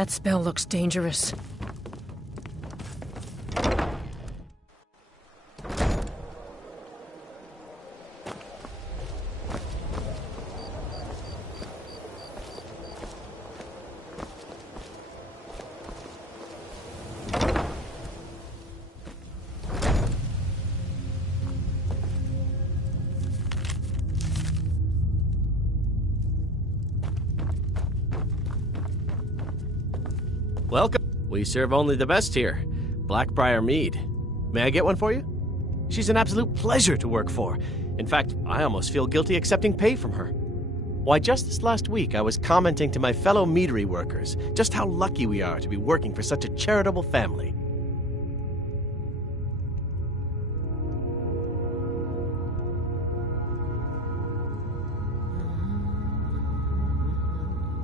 That spell looks dangerous. Welcome. We serve only the best here. Blackbriar mead. May I get one for you? She's an absolute pleasure to work for. In fact, I almost feel guilty accepting pay from her. Why, just this last week, I was commenting to my fellow meadery workers just how lucky we are to be working for such a charitable family.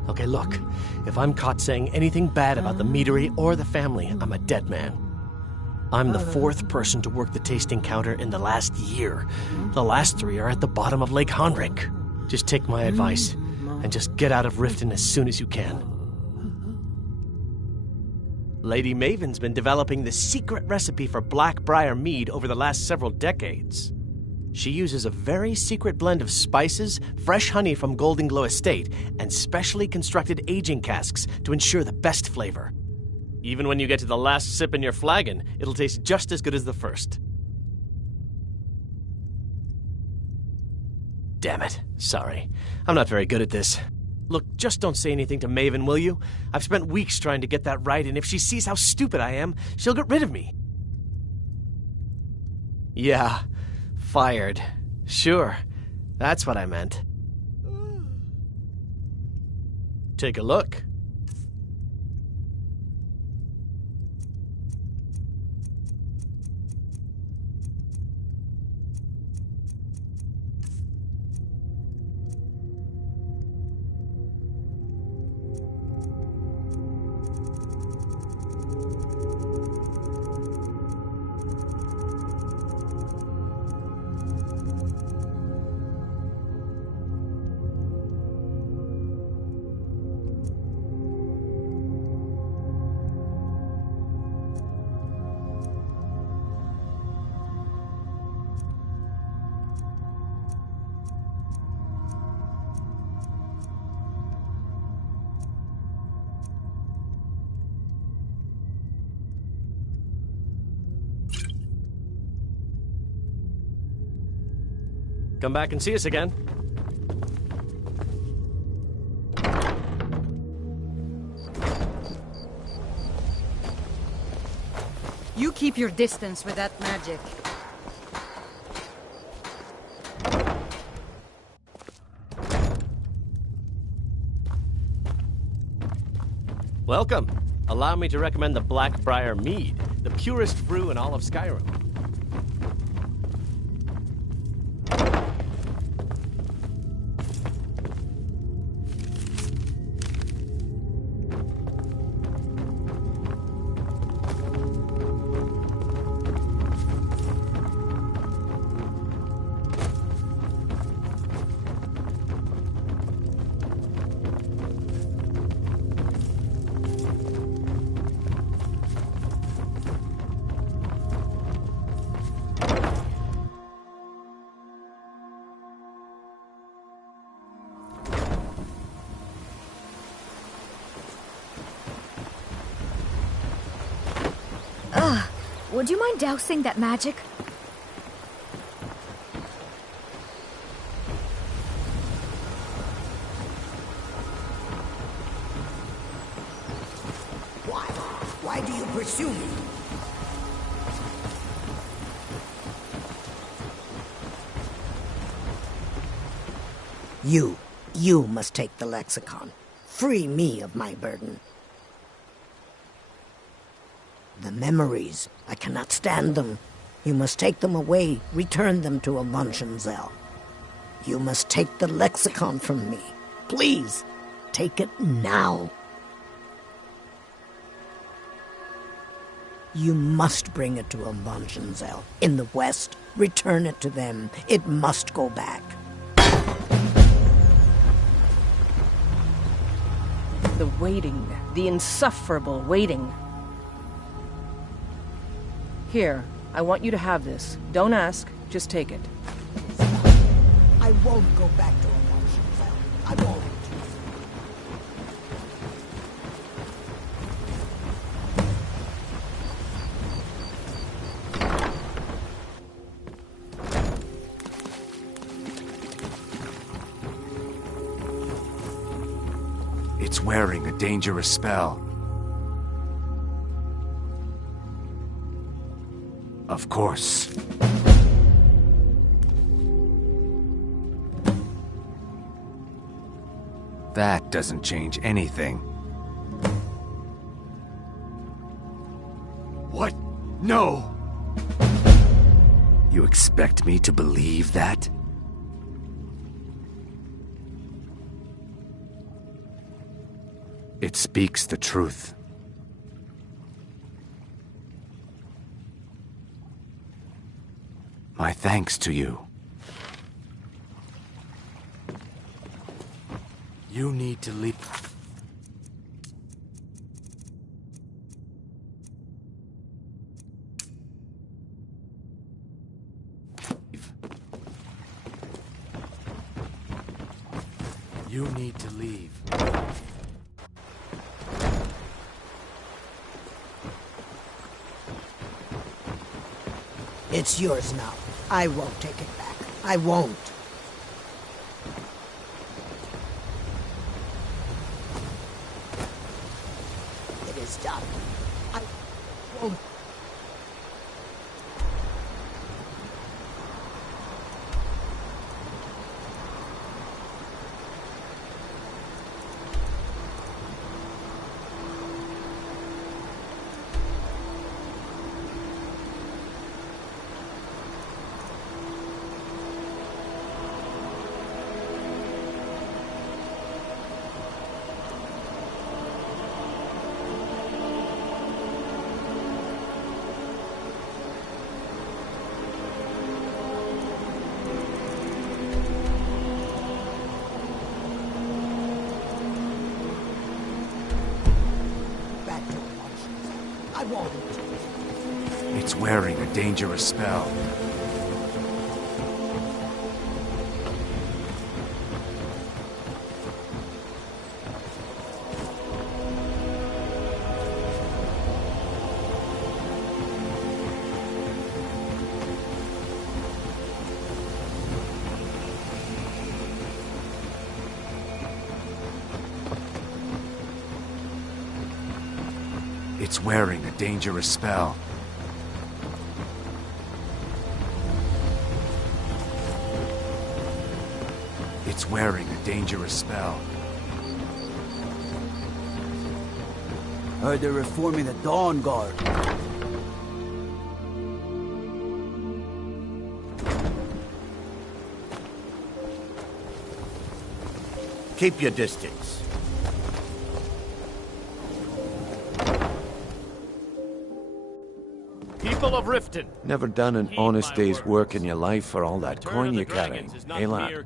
Okay, look. If I'm caught saying anything bad about the meadery or the family, I'm a dead man. I'm the fourth person to work the tasting counter in the last year. The last 3 are at the bottom of Lake Honrick. Just take my advice and just get out of Riften as soon as you can. Lady Maven's been developing the secret recipe for Blackbriar mead over the last several decades. She uses a very secret blend of spices, fresh honey from Golden Glow Estate, and specially constructed aging casks to ensure the best flavor. Even when you get to the last sip in your flagon, it'll taste just as good as the first. Damn it. Sorry. I'm not very good at this. Look, just don't say anything to Maven, will you? I've spent weeks trying to get that right, and if she sees how stupid I am, she'll get rid of me. Yeah. Fired. Sure. That's what I meant. Take a look. Come back and see us again. You keep your distance with that magic. Welcome. Allow me to recommend the Blackbriar mead, the purest brew in all of Skyrim. Would you mind dousing that magic? Why do you pursue me? You must take the lexicon. Free me of my burden. The memories, I cannot stand them. You must take them away, return them to Avonshenzell. You must take the lexicon from me. Please, take it now. You must bring it to Avonshenzell. In the west, return it to them. It must go back. The waiting. The insufferable waiting. Here, I want you to have this. Don't ask, just take it. I won't go back to a Martian cell. I won't. It's wearing a dangerous spell. Of course. That doesn't change anything. What? No! You expect me to believe that? It speaks the truth. My thanks to you. You need to leave. You need to leave. It's yours now. I won't take it back. I won't. It is done. I won't. It's wearing a dangerous spell. It's wearing a dangerous spell. It's wearing a dangerous spell. Heard they're reforming the Dawn Guard. Keep your distance. People of Riften. Never done an honest day's work in your life for all that coin you're carrying, eh, lad?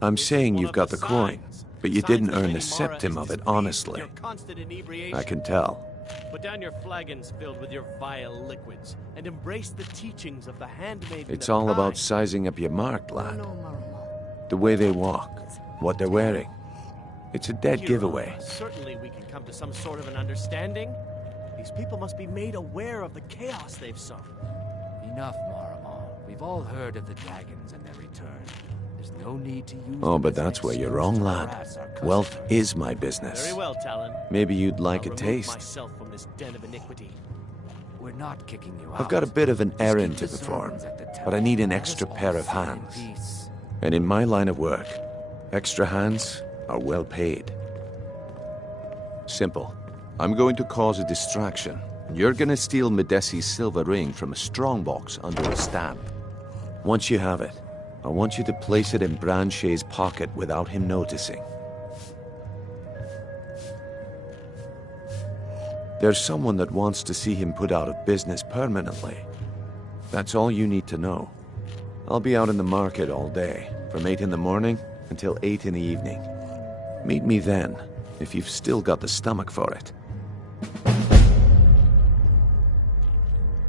I'm saying you've got the coin, but you didn't earn the septim of it honestly. I can tell. Put down your flagons filled with your vile liquids, and embrace the teachings of the handmaiden. It's all about sizing up your mark, lad. The way they walk, what they're wearing. It's a dead giveaway. Certainly we can come to some sort of an understanding. These people must be made aware of the chaos they've sown. Enough, Marmar. We've all heard of the dragons and their return. There's no need to use Oh, but that's where you're wrong, lad. Wealth is my business. Very well, Talon. Maybe you'd like I'll a remove taste. myself from this den of iniquity. We're not kicking you out. I've got a bit of an errand to perform, but I need an extra pair of hands. And in my line of work, extra hands are well paid. Simple. I'm going to cause a distraction. You're gonna steal Medesi's silver ring from a strongbox under a stamp. Once you have it, I want you to place it in Branche's pocket without him noticing. There's someone that wants to see him put out of business permanently. That's all you need to know. I'll be out in the market all day, from 8 in the morning until 8 in the evening. Meet me then, if you've still got the stomach for it.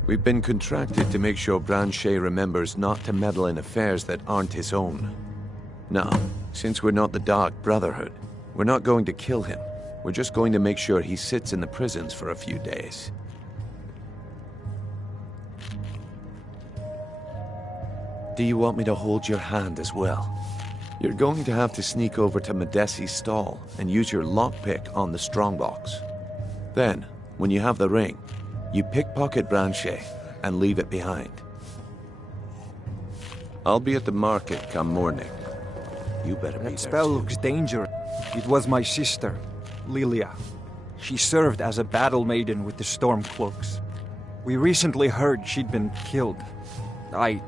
We've been contracted to make sure Branchet remembers not to meddle in affairs that aren't his own. Now, since we're not the Dark Brotherhood, we're not going to kill him. We're just going to make sure he sits in the prisons for a few days. Do you want me to hold your hand as well? You're going to have to sneak over to Medesi's stall and use your lockpick on the strongbox. Then, when you have the ring, you pickpocket Branchet and leave it behind. I'll be at the market come morning. You better be there. That spell looks dangerous. It was my sister, Lilia. She served as a battle maiden with the Stormcloaks. We recently heard she'd been killed. I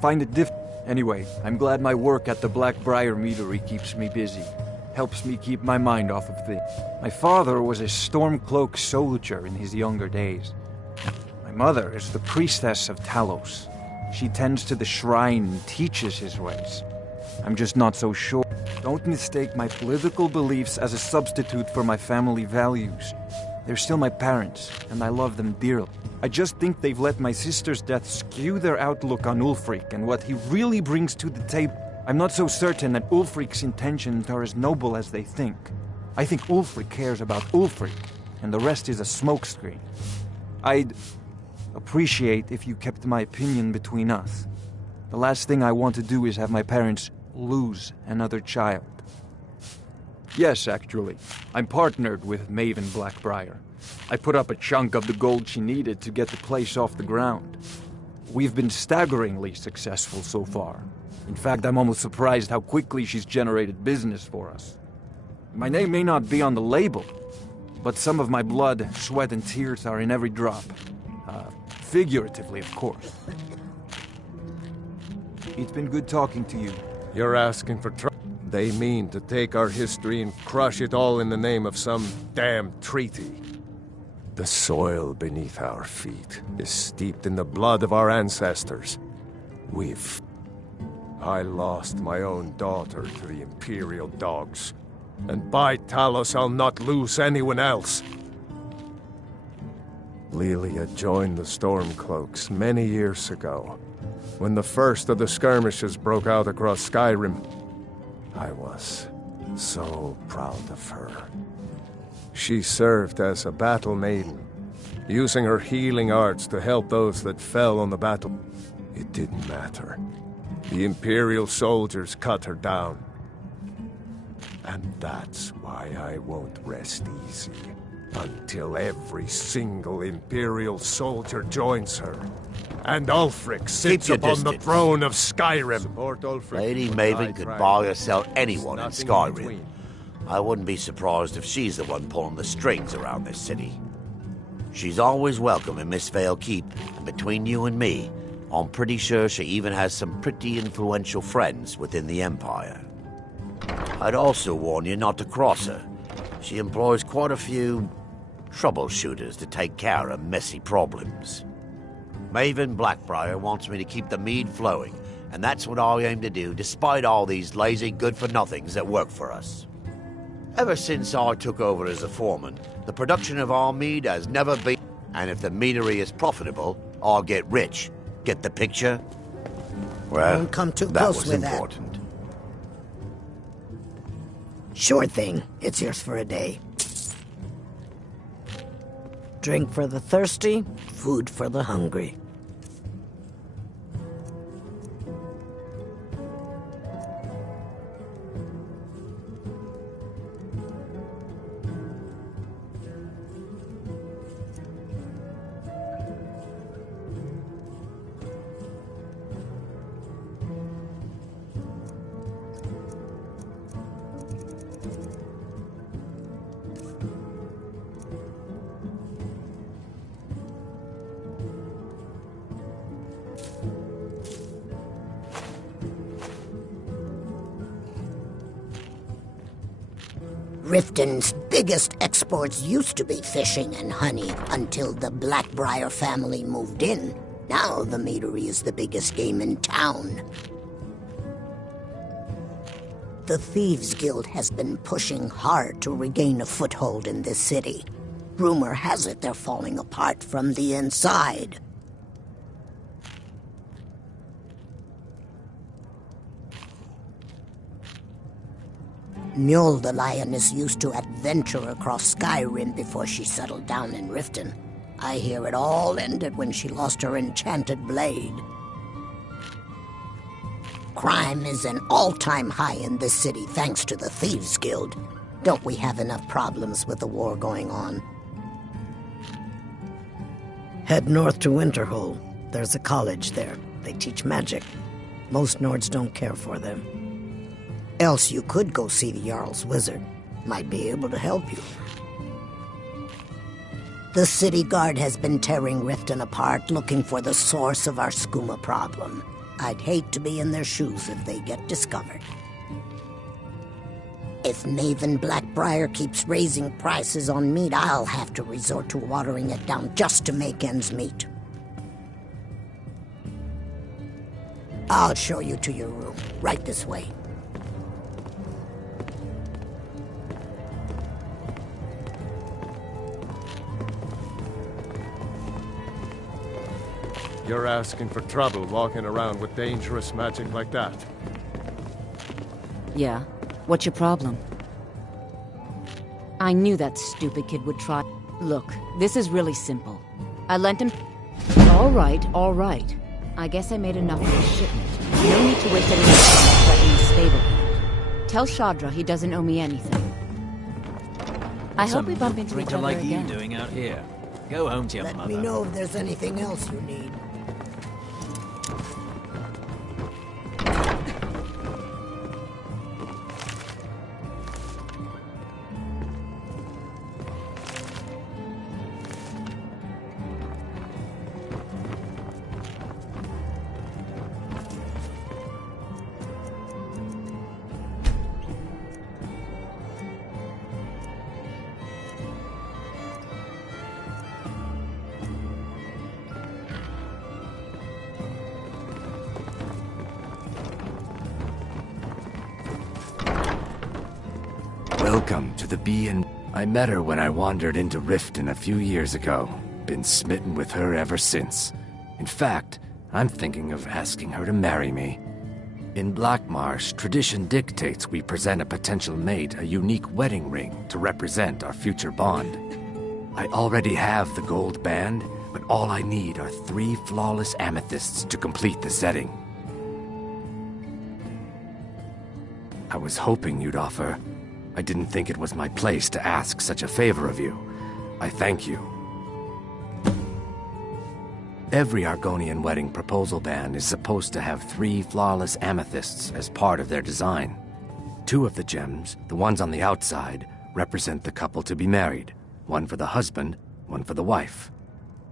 find it Anyway, I'm glad my work at the Blackbriar Meadery keeps me busy. Helps me keep my mind off of things. My father was a Stormcloak soldier in his younger days. My mother is the priestess of Talos. She tends to the shrine and teaches his ways. I'm just not so sure. Don't mistake my political beliefs as a substitute for my family values. They're still my parents, and I love them dearly. I just think they've let my sister's death skew their outlook on Ulfric and what he really brings to the table. I'm not so certain that Ulfric's intentions are as noble as they think. I think Ulfric cares about Ulfric, and the rest is a smokescreen. I'd appreciate if you kept my opinion between us. The last thing I want to do is have my parents lose another child. Yes, actually. I'm partnered with Maven Blackbriar. I put up a chunk of the gold she needed to get the place off the ground. We've been staggeringly successful so far. In fact, I'm almost surprised how quickly she's generated business for us. My name may not be on the label, but some of my blood, sweat, and tears are in every drop. Figuratively, of course. It's been good talking to you. You're asking for trouble. They mean to take our history and crush it all in the name of some damn treaty. The soil beneath our feet is steeped in the blood of our ancestors. I lost my own daughter to the Imperial dogs. And by Talos, I'll not lose anyone else. Lilia joined the Stormcloaks many years ago, when the first of the skirmishes broke out across Skyrim. I was so proud of her. She served as a battle maiden, using her healing arts to help those that fell on the battle. It didn't matter. The Imperial soldiers cut her down. And that's why I won't rest easy until every single Imperial soldier joins her. And Ulfric sits upon the throne of Skyrim. Lady Maven could buy or sell anyone in Skyrim. I wouldn't be surprised if she's the one pulling the strings around this city. She's always welcome in Mistveil Keep, and between you and me, I'm pretty sure she even has some pretty influential friends within the Empire. I'd also warn you not to cross her. She employs quite a few troubleshooters to take care of messy problems. Maven Blackbriar wants me to keep the mead flowing, and that's what I aim to do despite all these lazy good-for-nothings that work for us. Ever since I took over as a foreman, the production of our mead has never been, and if the meadery is profitable, I'll get rich. Get the picture? Well, Don't come too that close was with important. that. Sure thing. It's yours for a day. Drink for the thirsty, food for the hungry. Riften's biggest exports used to be fishing and honey until the Blackbriar family moved in. Now the meadery is the biggest game in town. The Thieves Guild has been pushing hard to regain a foothold in this city. Rumor has it they're falling apart from the inside. Mjol the Lioness used to adventure across Skyrim before she settled down in Riften. I hear it all ended when she lost her enchanted blade. Crime is an all-time high in this city thanks to the Thieves Guild. Don't we have enough problems with the war going on? Head north to Winterhold. There's a college there. They teach magic. Most Nords don't care for them. Else you could go see the Jarl's wizard. Might be able to help you. The city guard has been tearing Riften apart, looking for the source of our skooma problem. I'd hate to be in their shoes if they get discovered. If Maven Blackbriar keeps raising prices on meat, I'll have to resort to watering it down just to make ends meet. I'll show you to your room. Right this way. You're asking for trouble walking around with dangerous magic like that. Yeah? What's your problem? I knew that stupid kid would try. Look, this is really simple. I lent him... All right. I guess I made enough for a shipment. No need to waste any more time threatening the stable. Tell Shadra he doesn't owe me anything. I hope we bump into each other like again. you doing out here. Go home to your Let mother. me know if there's anything else you need. Welcome to the Bee and... I met her when I wandered into Riften a few years ago. Been smitten with her ever since. In fact, I'm thinking of asking her to marry me. In Blackmarsh, tradition dictates we present a potential mate a unique wedding ring to represent our future bond. I already have the gold band, but all I need are 3 flawless amethysts to complete the setting. I was hoping you'd offer. I didn't think it was my place to ask such a favor of you. I thank you. Every Argonian wedding proposal band is supposed to have 3 flawless amethysts as part of their design. 2 of the gems, the ones on the outside, represent the couple to be married. 1 for the husband, 1 for the wife.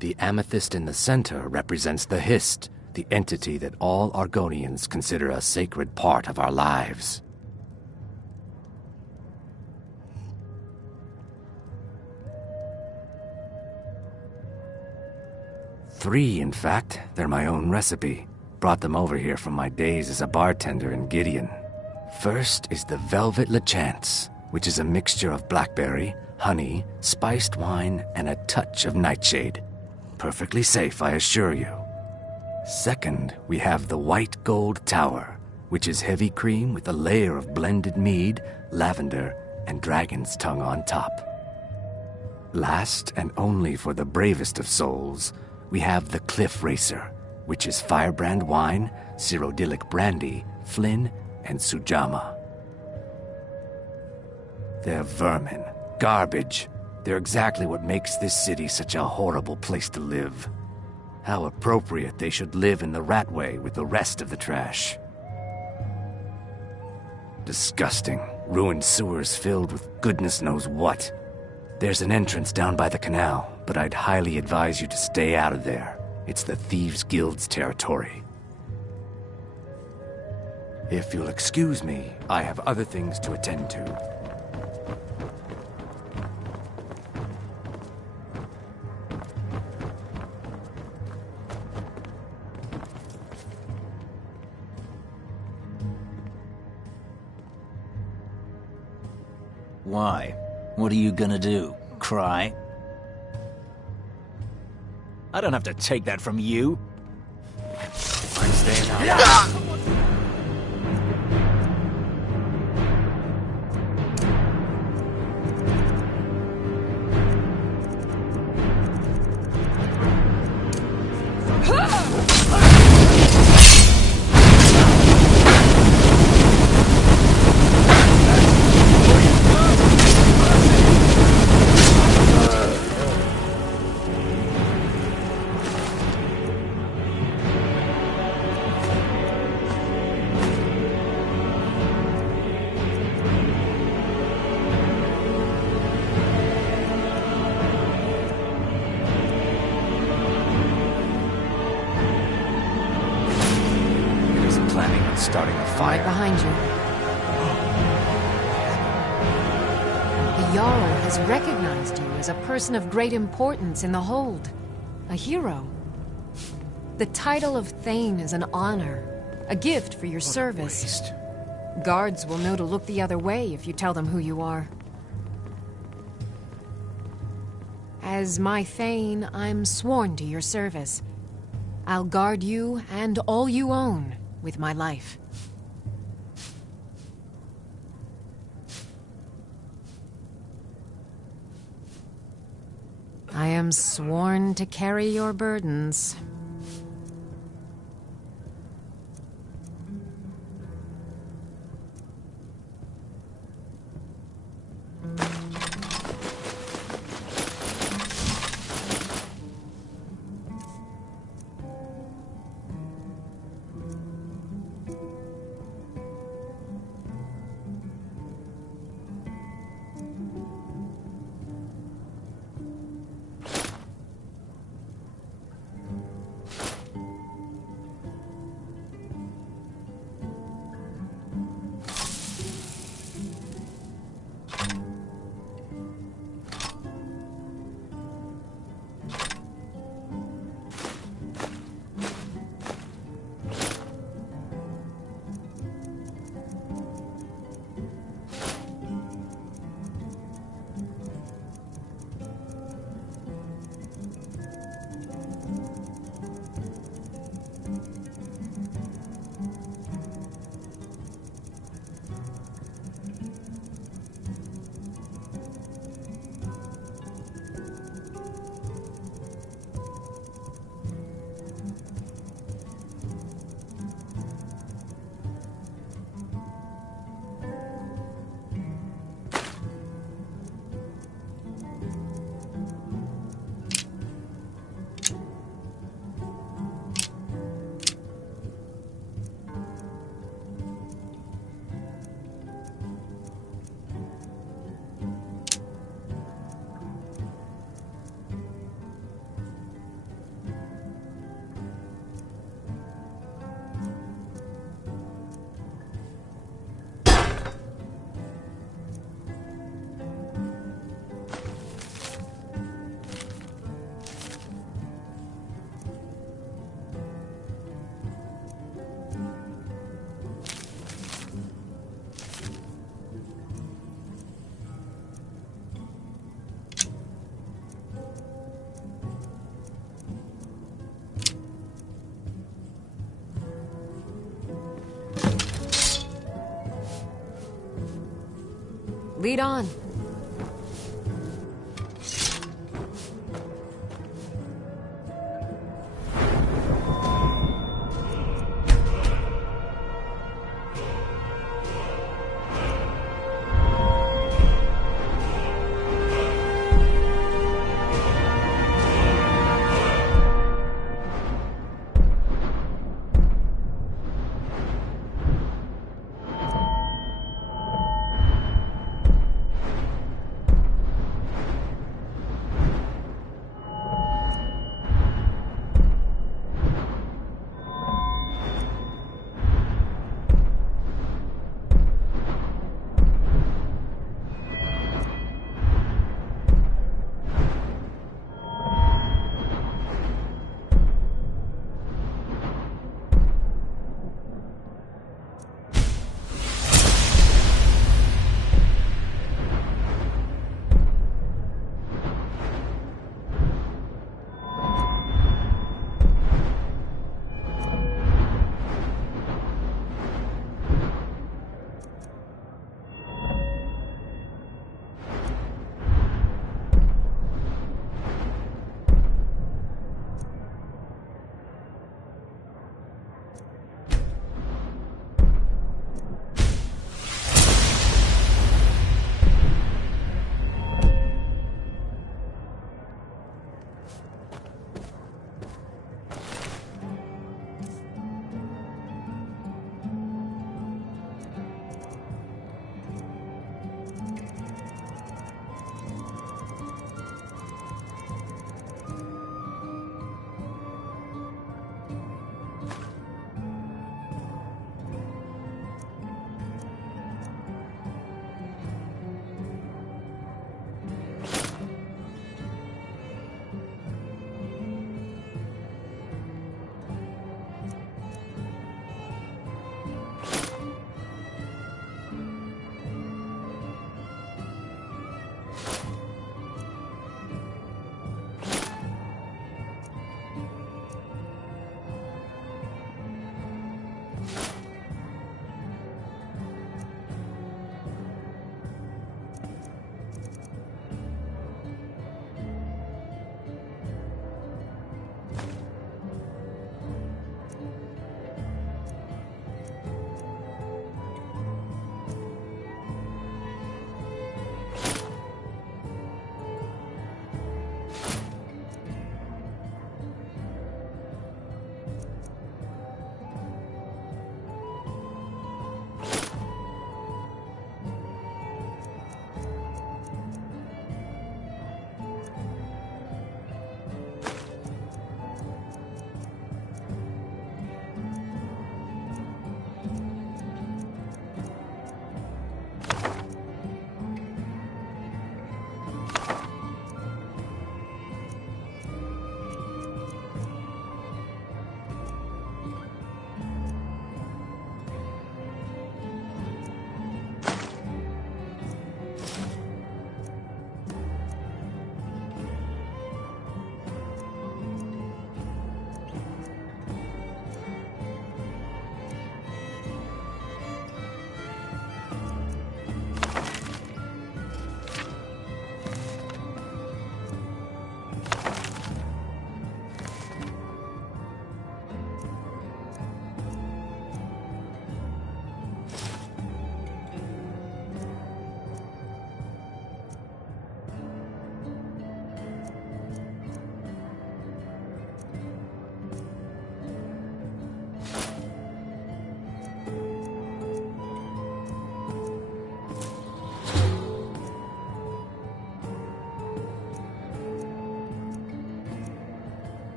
The amethyst in the center represents the Hist, the entity that all Argonians consider a sacred part of our lives. Three, in fact. They're my own recipe. Brought them over here from my days as a bartender in Gideon. First is the Velvet Lachance, which is a mixture of blackberry, honey, spiced wine, and a touch of nightshade. Perfectly safe, I assure you. Second, we have the White Gold Tower, which is heavy cream with a layer of blended mead, lavender, and dragon's tongue on top. Last, and only for the bravest of souls, we have the Cliff Racer, which is firebrand wine, Cyrodiilic brandy, Flynn, and Sujamma. They're vermin, garbage. They're exactly what makes this city such a horrible place to live. How appropriate they should live in the Ratway with the rest of the trash. Disgusting, ruined sewers filled with goodness knows what. There's an entrance down by the canal, but I'd highly advise you to stay out of there. It's the Thieves Guild's territory. If you'll excuse me, I have other things to attend to. Why? What are you gonna do? Cry? I don't have to take that from you. I'm staying out. Starting a fire. Right behind you. The Jarl has recognized you as a person of great importance in the Hold. A hero. The title of Thane is an honor. A gift for your service. Guards will know to look the other way if you tell them who you are. As my Thane, I'm sworn to your service. I'll guard you and all you own with my life. I am sworn to carry your burdens. Lead on.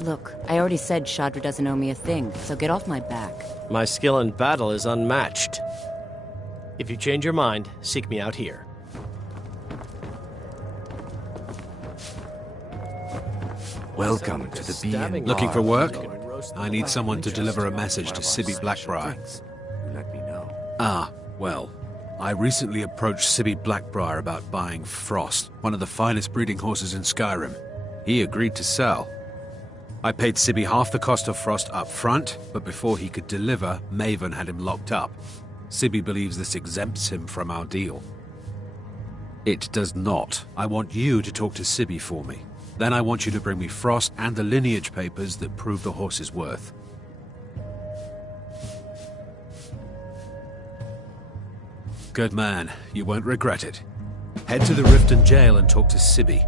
Look, I already said Shadra doesn't owe me a thing, so get off my back. My skill in battle is unmatched. If you change your mind, seek me out here. Welcome to the B&B. Looking for work? I need someone to deliver a message to Sibby Blackbriar. Let me know. Ah, well, I recently approached Sibby Blackbriar about buying Frost, one of the finest breeding horses in Skyrim. He agreed to sell. I paid Sibby half the cost of Frost up front, but before he could deliver, Maven had him locked up. Sibby believes this exempts him from our deal. It does not. I want you to talk to Sibby for me. Then I want you to bring me Frost and the lineage papers that prove the horse's worth. Good man. You won't regret it. Head to the Riften jail and talk to Sibby.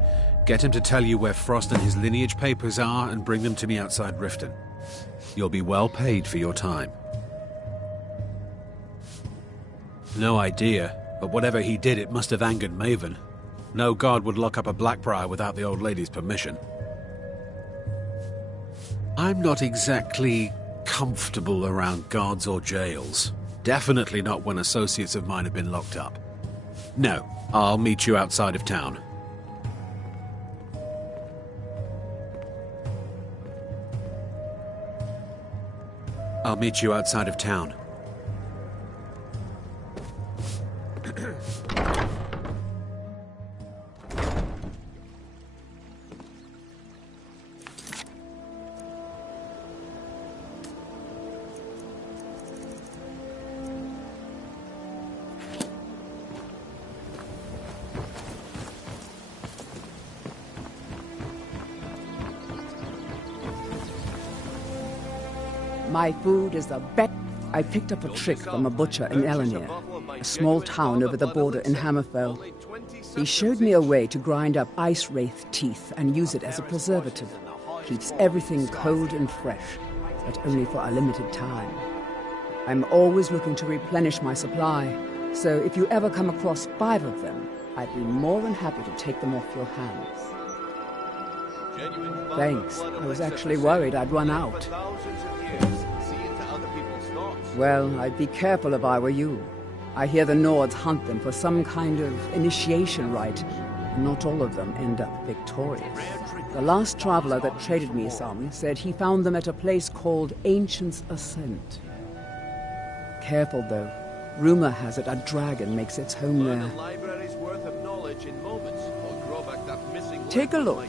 Get him to tell you where Frost and his lineage papers are and bring them to me outside Riften. You'll be well paid for your time. No idea, but whatever he did, it must have angered Maven. No guard would lock up a Blackbriar without the old lady's permission. I'm not exactly comfortable around guards or jails. Definitely not when associates of mine have been locked up. No, I'll meet you outside of town. I'll meet you outside of town. My food is the best. I picked up a trick from a butcher in Elenir, a small town over the border in Hammerfell. He showed me a way to grind up ice wraith teeth and use it as a preservative. Keeps everything cold and fresh, but only for a limited time. I'm always looking to replenish my supply, so if you ever come across 5 of them, I'd be more than happy to take them off your hands. Thanks. I was actually worried I'd run out. Well, I'd be careful if I were you. I hear the Nords hunt them for some kind of initiation rite, and not all of them end up victorious. The last traveler that traded me some said he found them at a place called Ancient's Ascent. Careful, though. Rumor has it a dragon makes its home there. Take a look.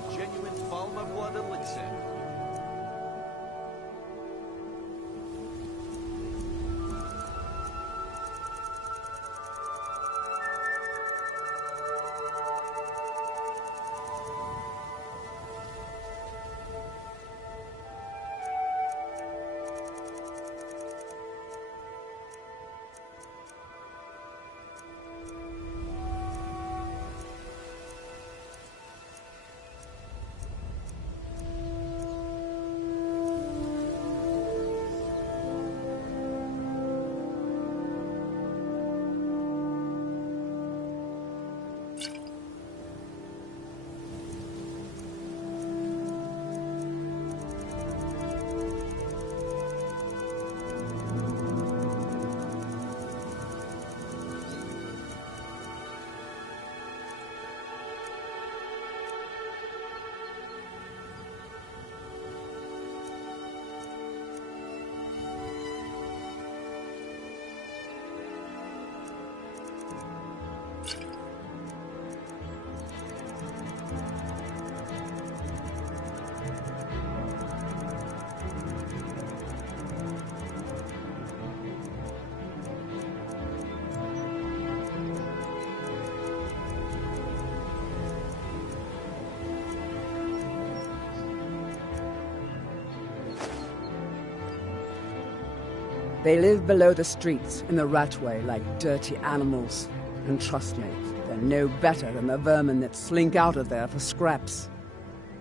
They live below the streets, in the ratway, like dirty animals. And trust me, they're no better than the vermin that slink out of there for scraps.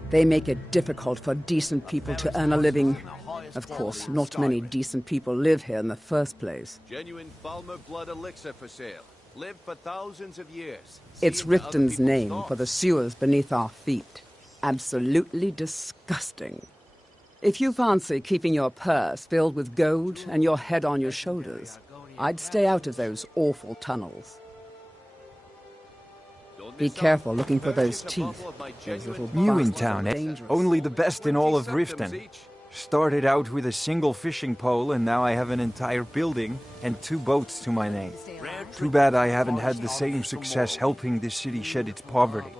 They make it difficult for decent people to earn a living. Of course, not many decent people live here in the first place. Genuine Falmer blood elixir for sale. Live for thousands of years. It's Riften's name for the sewers beneath our feet. Absolutely disgusting. If you fancy keeping your purse filled with gold and your head on your shoulders, I'd stay out of those awful tunnels. Be careful looking for those teeth. Those little New in bastards town, are eh? dangerous. Only the best in all of Riften. Started out with a single fishing pole, and now I have an entire building and 2 boats to my name. Too bad I haven't had the same success helping this city shed its poverty.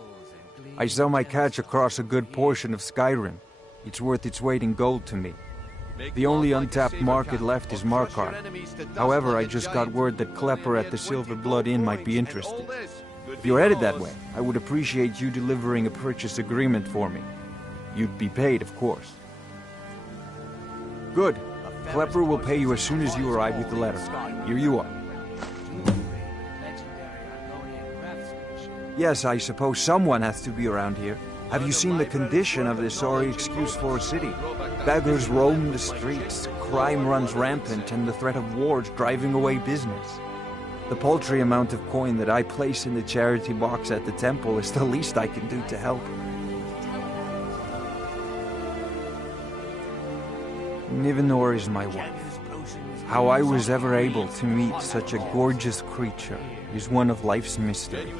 I sell my catch across a good portion of Skyrim. It's worth its weight in gold to me. The only untapped market left is Markarth. However, I just got word that Klepper at the Silver Blood Inn might be interested. If you're headed that way, I would appreciate you delivering a purchase agreement for me. You'd be paid, of course. Good. Klepper will pay you as soon as you arrive with the letter. Here you are. Yes, I suppose someone has to be around here. Have you seen the condition of this sorry excuse for a city? Beggars roam the streets, crime runs rampant, and the threat of war is driving away business. The paltry amount of coin that I place in the charity box at the temple is the least I can do to help. Nivenor is my wife. How I was ever able to meet such a gorgeous creature is one of life's mysteries.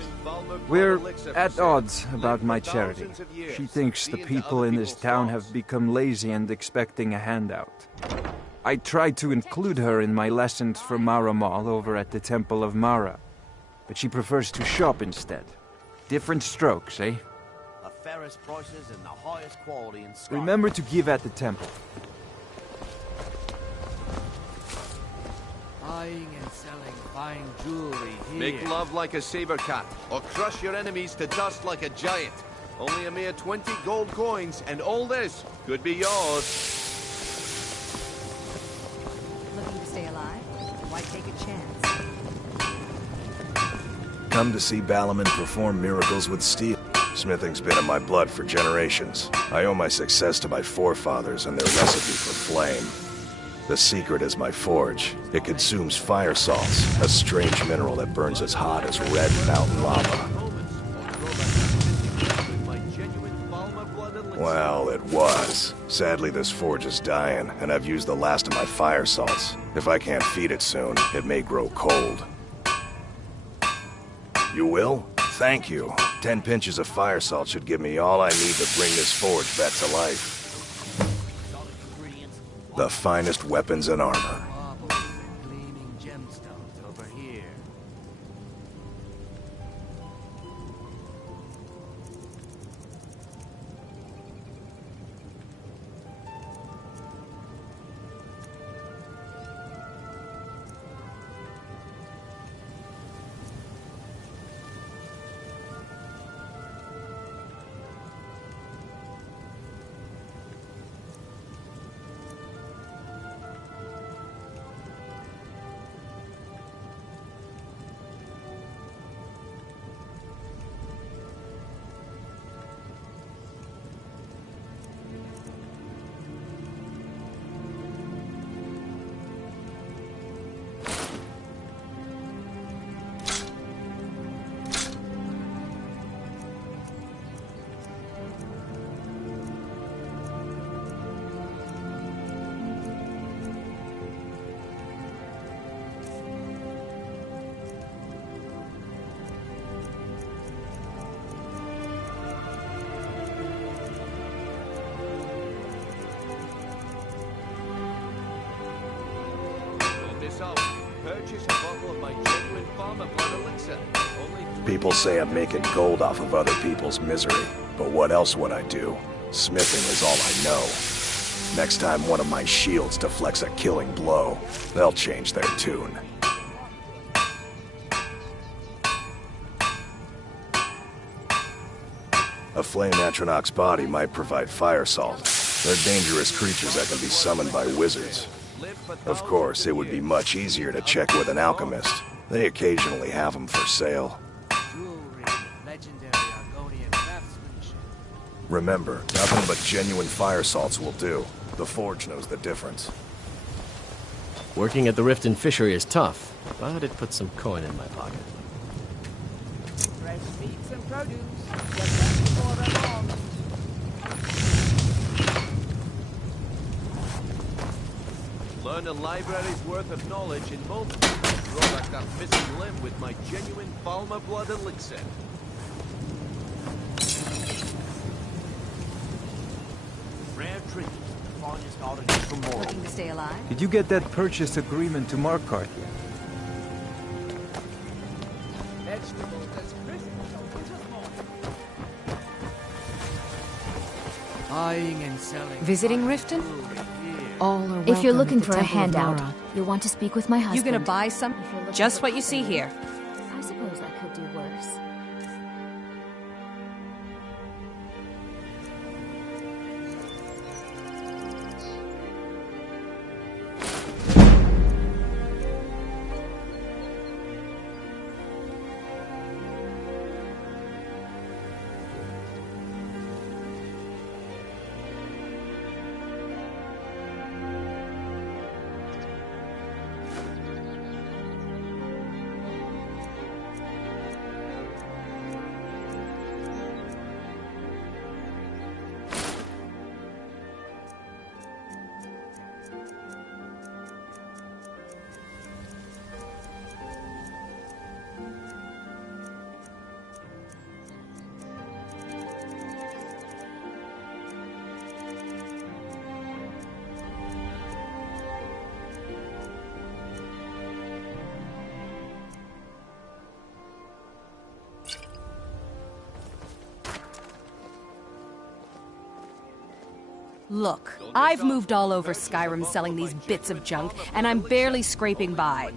We're at odds about my charity. She thinks the people in this town have become lazy and expecting a handout. I tried to include her in my lessons for Maramal over at the Temple of Mara, but she prefers to shop instead. Different strokes, eh? The fairest prices and the highest quality in Scotland. Remember to give at the temple. Buying and selling fine jewelry here. Make love like a saber cat, or crush your enemies to dust like a giant. Only a mere 20 gold coins, and all this could be yours. Looking to stay alive? Why take a chance? Come to see Balaman perform miracles with steel. Smithing's been in my blood for generations. I owe my success to my forefathers and their recipe for flame. The secret is my forge. It consumes fire salts, a strange mineral that burns as hot as red mountain lava. Well, it was. Sadly, this forge is dying, and I've used the last of my fire salts. If I can't feed it soon, it may grow cold. You will? Thank you. 10 pinches of fire salt should give me all I need to bring this forge back to life. The finest weapons and armor. Gleaming gemstones over here. Purchase a bottle of my genuine farmer blood elixir. People say I'm making gold off of other people's misery, but what else would I do? Smithing is all I know. Next time one of my shields deflects a killing blow, they'll change their tune. A flame Atronach's body might provide fire salt. They're dangerous creatures that can be summoned by wizards. Of course, it would be much easier to check with an alchemist. They occasionally have them for sale. Remember, nothing but genuine fire salts will do. The forge knows the difference. Working at the Riften fishery is tough, but it puts some coin in my pocket. Fresh meats and produce. Get back before they're long. Learn a library's worth of knowledge in moments. Grow back that missing limb with my genuine Falmer blood elixir. Rare trinket, the finest article from Morrow. Looking to stay alive? Did you get that purchase agreement to Markarth yet? Buying and selling. Visiting Riften? All are welcome If you're looking at the for a Temple of handout, Nora. you'll want to speak with my husband. You gonna buy some? Just what you see here. I suppose I could do worse. Look, I've moved all over Skyrim selling these bits of junk, and I'm barely scraping by.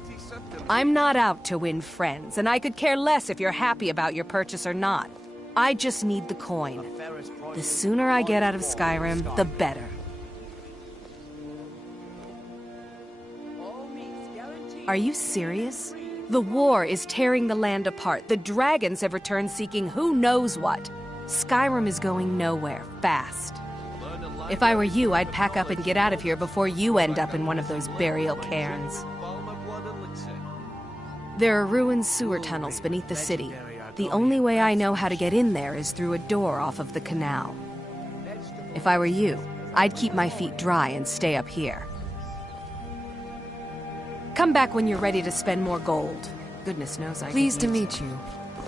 I'm not out to win friends, and I could care less if you're happy about your purchase or not. I just need the coin. The sooner I get out of Skyrim, the better. Are you serious? The war is tearing the land apart. The dragons have returned seeking who knows what. Skyrim is going nowhere, fast. If I were you, I'd pack up and get out of here before you end up in one of those burial cairns. There are ruined sewer tunnels beneath the city. The only way I know how to get in there is through a door off of the canal. If I were you, I'd keep my feet dry and stay up here. Come back when you're ready to spend more gold. Goodness knows I Pleased to could use meet you.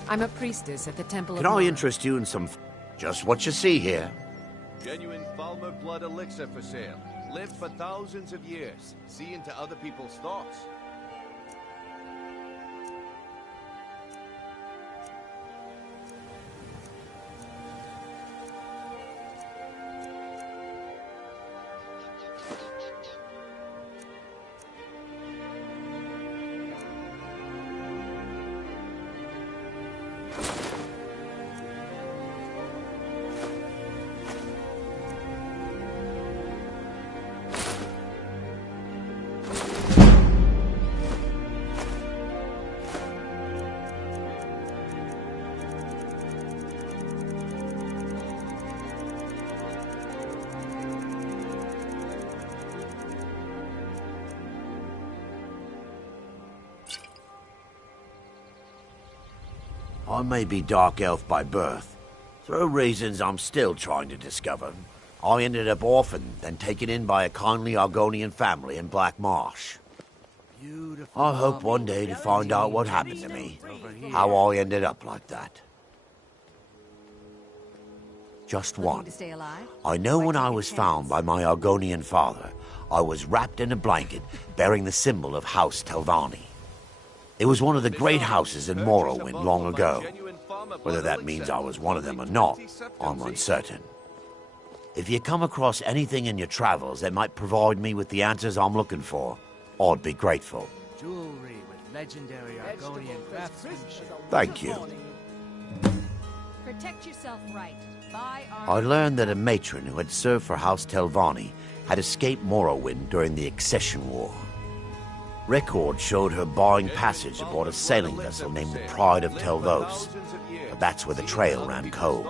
I'm a priestess at the Temple Can of I Nora. interest you in some... just what you see here? Genuine Falmer blood elixir for sale. Lived for thousands of years. See into other people's thoughts. I may be Dark Elf by birth. Through reasons I'm still trying to discover, I ended up orphaned, then taken in by a kindly Argonian family in Black Marsh. I hope one day to find out what happened to me, how I ended up like that. Just one. I know when I was found by my Argonian father, I was wrapped in a blanket bearing the symbol of House Telvanni. It was one of the great houses in Morrowind long ago. Whether that means I was one of them or not, I'm uncertain. If you come across anything in your travels that might provide me with the answers I'm looking for, I'd be grateful. Jewelry with legendary Argonian craftsmanship. Thank you. Protect yourself right. Buy I learned that a matron who had served for House Telvanni had escaped Morrowind during the Accession War. Records showed her buying passage aboard a sailing vessel named the Pride of Telvos, but that's where the trail ran cold.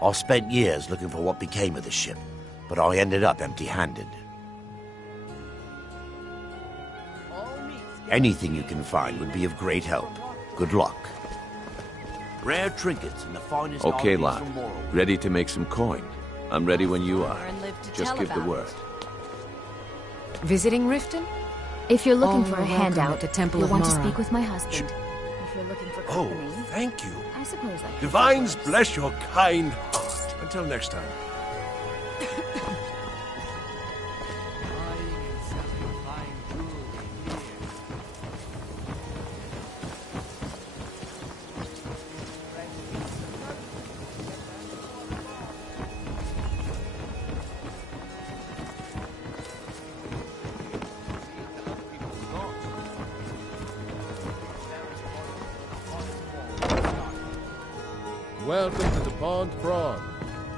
I spent years looking for what became of the ship, but I ended up empty-handed. Anything you can find would be of great help. Good luck. Rare trinkets and the finest Okay, articles lad. from Morrowind. Ready to make some coin. I'm ready when you are. Just give the word. Visiting Riften? If you're looking All for a are welcome handout, at the Temple you'll of want to Mara. speak with my husband. If you're looking for Oh, company, thank you. I suppose I could. Divines bless your kind heart. Until next time. Welcome to the Pond Prawn.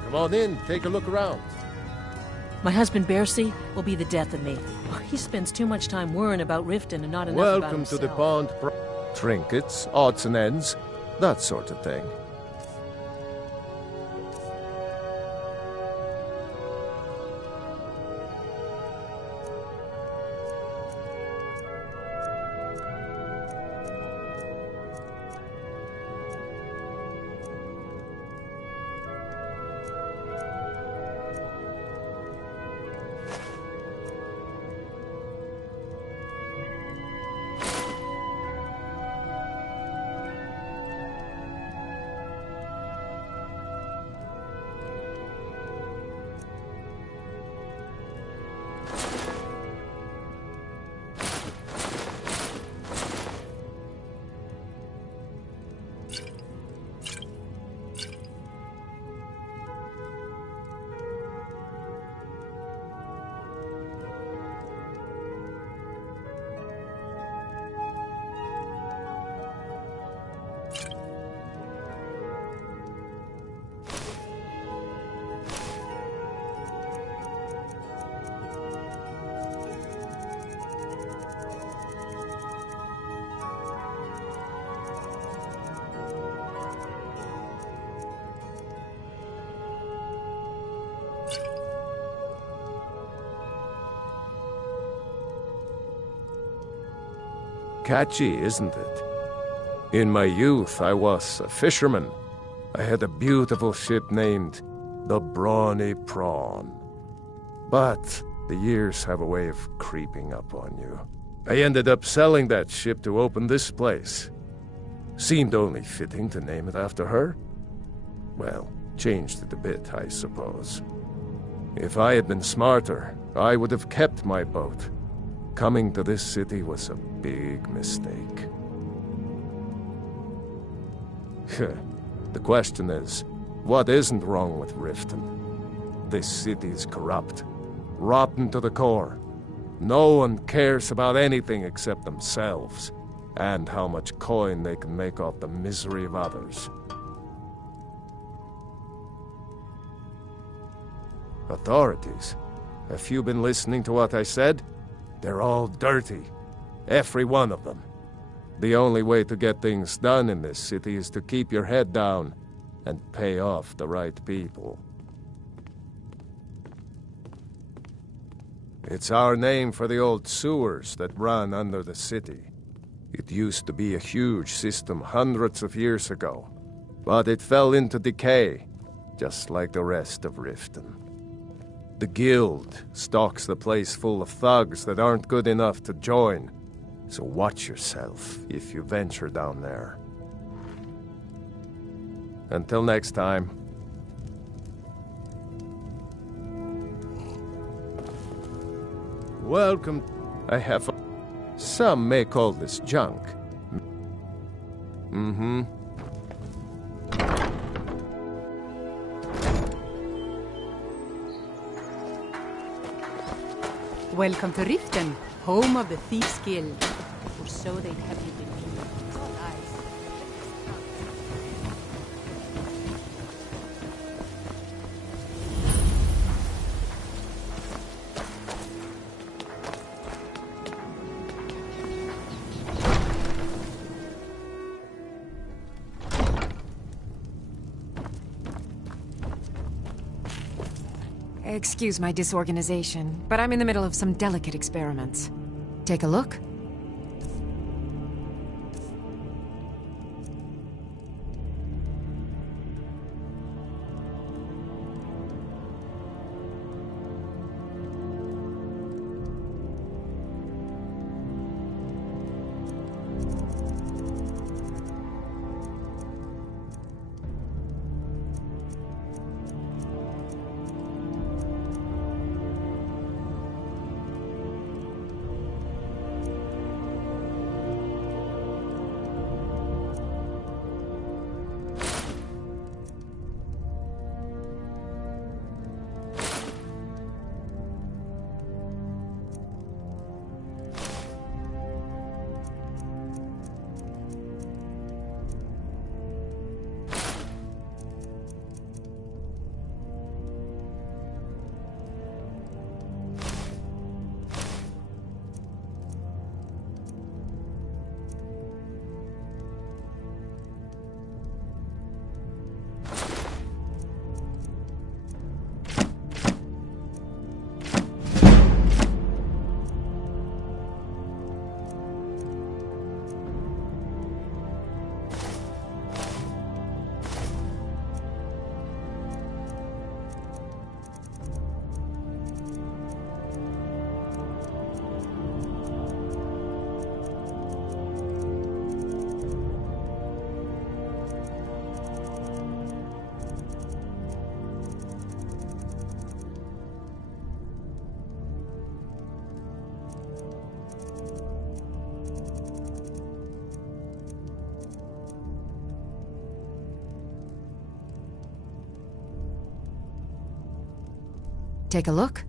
Come on in, take a look around. My husband, Bercy, will be the death of me. He spends too much time worrying about Riften and not enough about Welcome to himself. the Pond Prawn. Trinkets, odds and ends, that sort of thing. Catchy, isn't it? In my youth, I was a fisherman. I had a beautiful ship named the Brawny Prawn. But the years have a way of creeping up on you. I ended up selling that ship to open this place. Seemed only fitting to name it after her. Well, changed it a bit, I suppose. If I had been smarter, I would have kept my boat. Coming to this city was a big mistake. The question is, what isn't wrong with Riften? This city is corrupt, rotten to the core. No one cares about anything except themselves, and how much coin they can make off the misery of others. Authorities, have you been listening to what I said? They're all dirty. Every one of them. The only way to get things done in this city is to keep your head down and pay off the right people. It's our name for the old sewers that run under the city. It used to be a huge system hundreds of years ago, but it fell into decay, just like the rest of Riften. The Guild stocks the place full of thugs that aren't good enough to join, so watch yourself if you venture down there. Until next time. Welcome. I have some may call this junk. Mm-hmm. Welcome to Riften, home of the Thieves' Guild. Or so they'd have you believe. Excuse my disorganization, but I'm in the middle of some delicate experiments. Take a look. Take a look.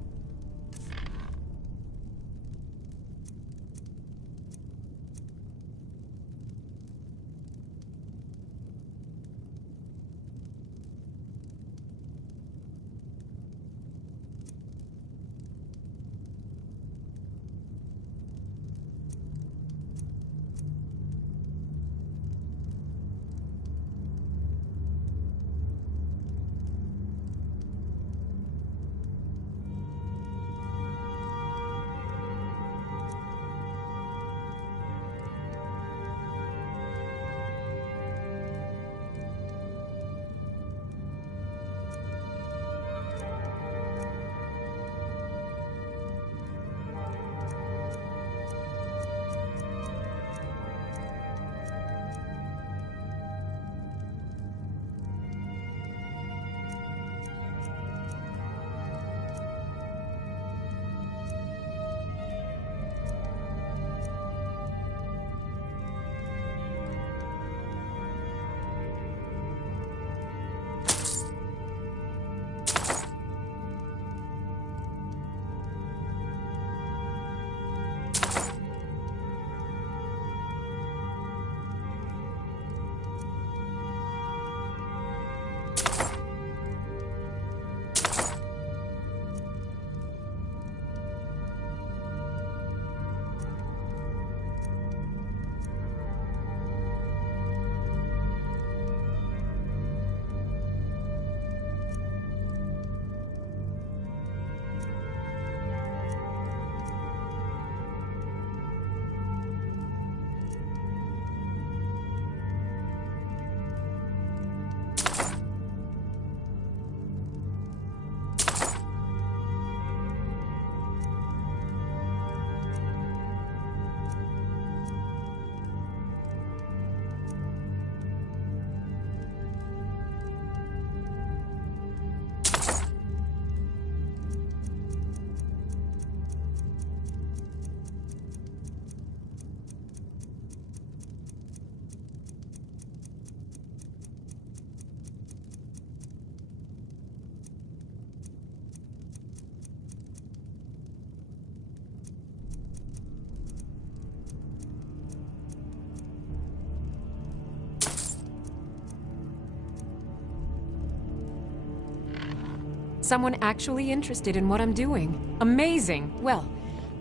Someone actually interested in what I'm doing. Amazing! Well,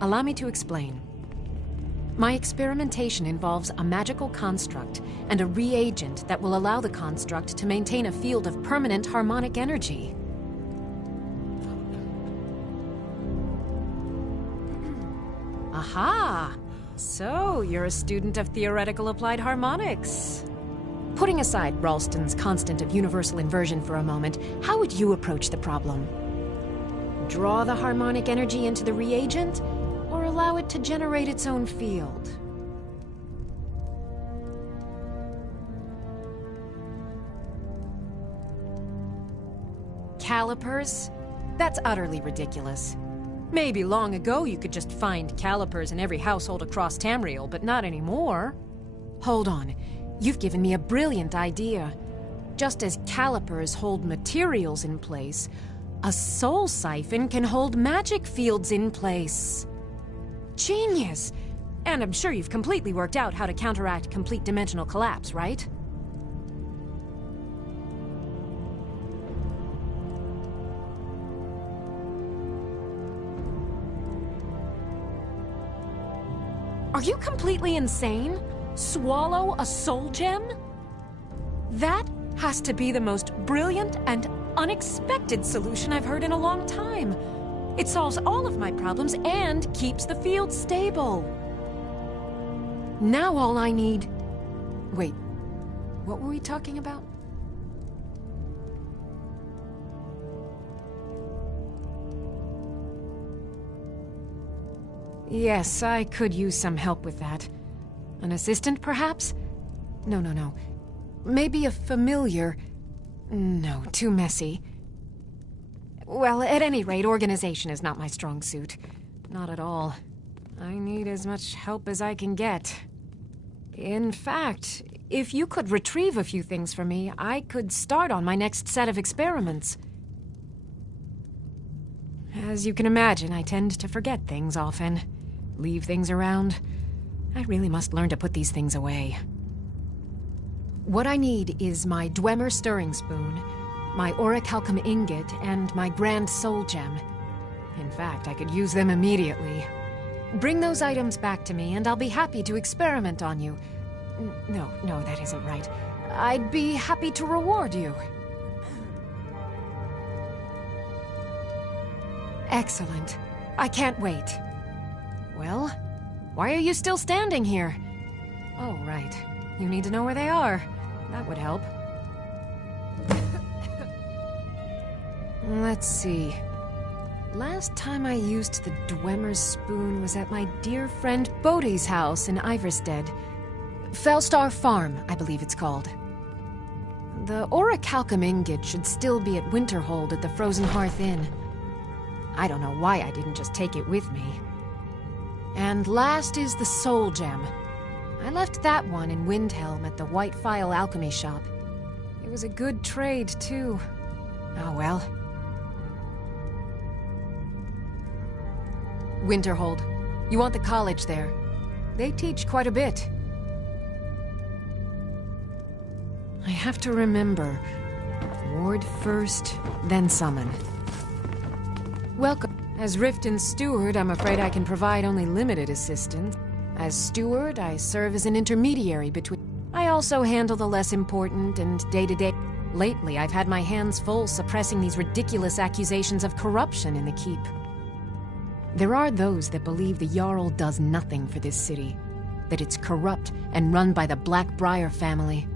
allow me to explain. My experimentation involves a magical construct and a reagent that will allow the construct to maintain a field of permanent harmonic energy. Aha! So, you're a student of theoretical applied harmonics. Putting aside Ralston's constant of universal inversion for a moment, how would you approach the problem? Draw the harmonic energy into the reagent, or allow it to generate its own field? Calipers? That's utterly ridiculous. Maybe long ago you could just find calipers in every household across Tamriel, but not anymore. Hold on. You've given me a brilliant idea. Just as calipers hold materials in place, a soul siphon can hold magic fields in place. Genius! And I'm sure you've completely worked out how to counteract complete dimensional collapse, right? Are you completely insane? Swallow a soul gem? That has to be the most brilliant and unexpected solution I've heard in a long time. It solves all of my problems and keeps the field stable. Now all I need... Wait, what were we talking about? Yes, I could use some help with that. An assistant, perhaps? No. Maybe a familiar. No, too messy. Well, at any rate, organization is not my strong suit. Not at all. I need as much help as I can get. In fact, if you could retrieve a few things for me, I could start on my next set of experiments. As you can imagine, I tend to forget things often. Leave things around. I really must learn to put these things away. What I need is my Dwemer stirring spoon, my orichalcum ingot, and my grand soul gem. In fact, I could use them immediately. Bring those items back to me, and I'll be happy to experiment on you. No, that isn't right. I'd be happy to reward you. Excellent. I can't wait. Well, why are you still standing here? Oh, right. You need to know where they are. That would help. Let's see. Last time I used the Dwemer's spoon was at my dear friend Bodhi's house in Iverstead. Fellstar Farm, I believe it's called. The orichalcum ingot should still be at Winterhold at the Frozen Hearth Inn. I don't know why I didn't just take it with me. And last is the soul gem. I left that one in Windhelm at the White Phial Alchemy Shop. It was a good trade, too. Oh well. Winterhold. You want the college there. They teach quite a bit. I have to remember. Ward first, then summon. Welcome. As Riften's steward, I'm afraid I can provide only limited assistance. As steward, I serve as an intermediary between... I also handle the less important and day-to-day... Lately, I've had my hands full suppressing these ridiculous accusations of corruption in the keep. There are those that believe the Jarl does nothing for this city, that it's corrupt and run by the Blackbriar family.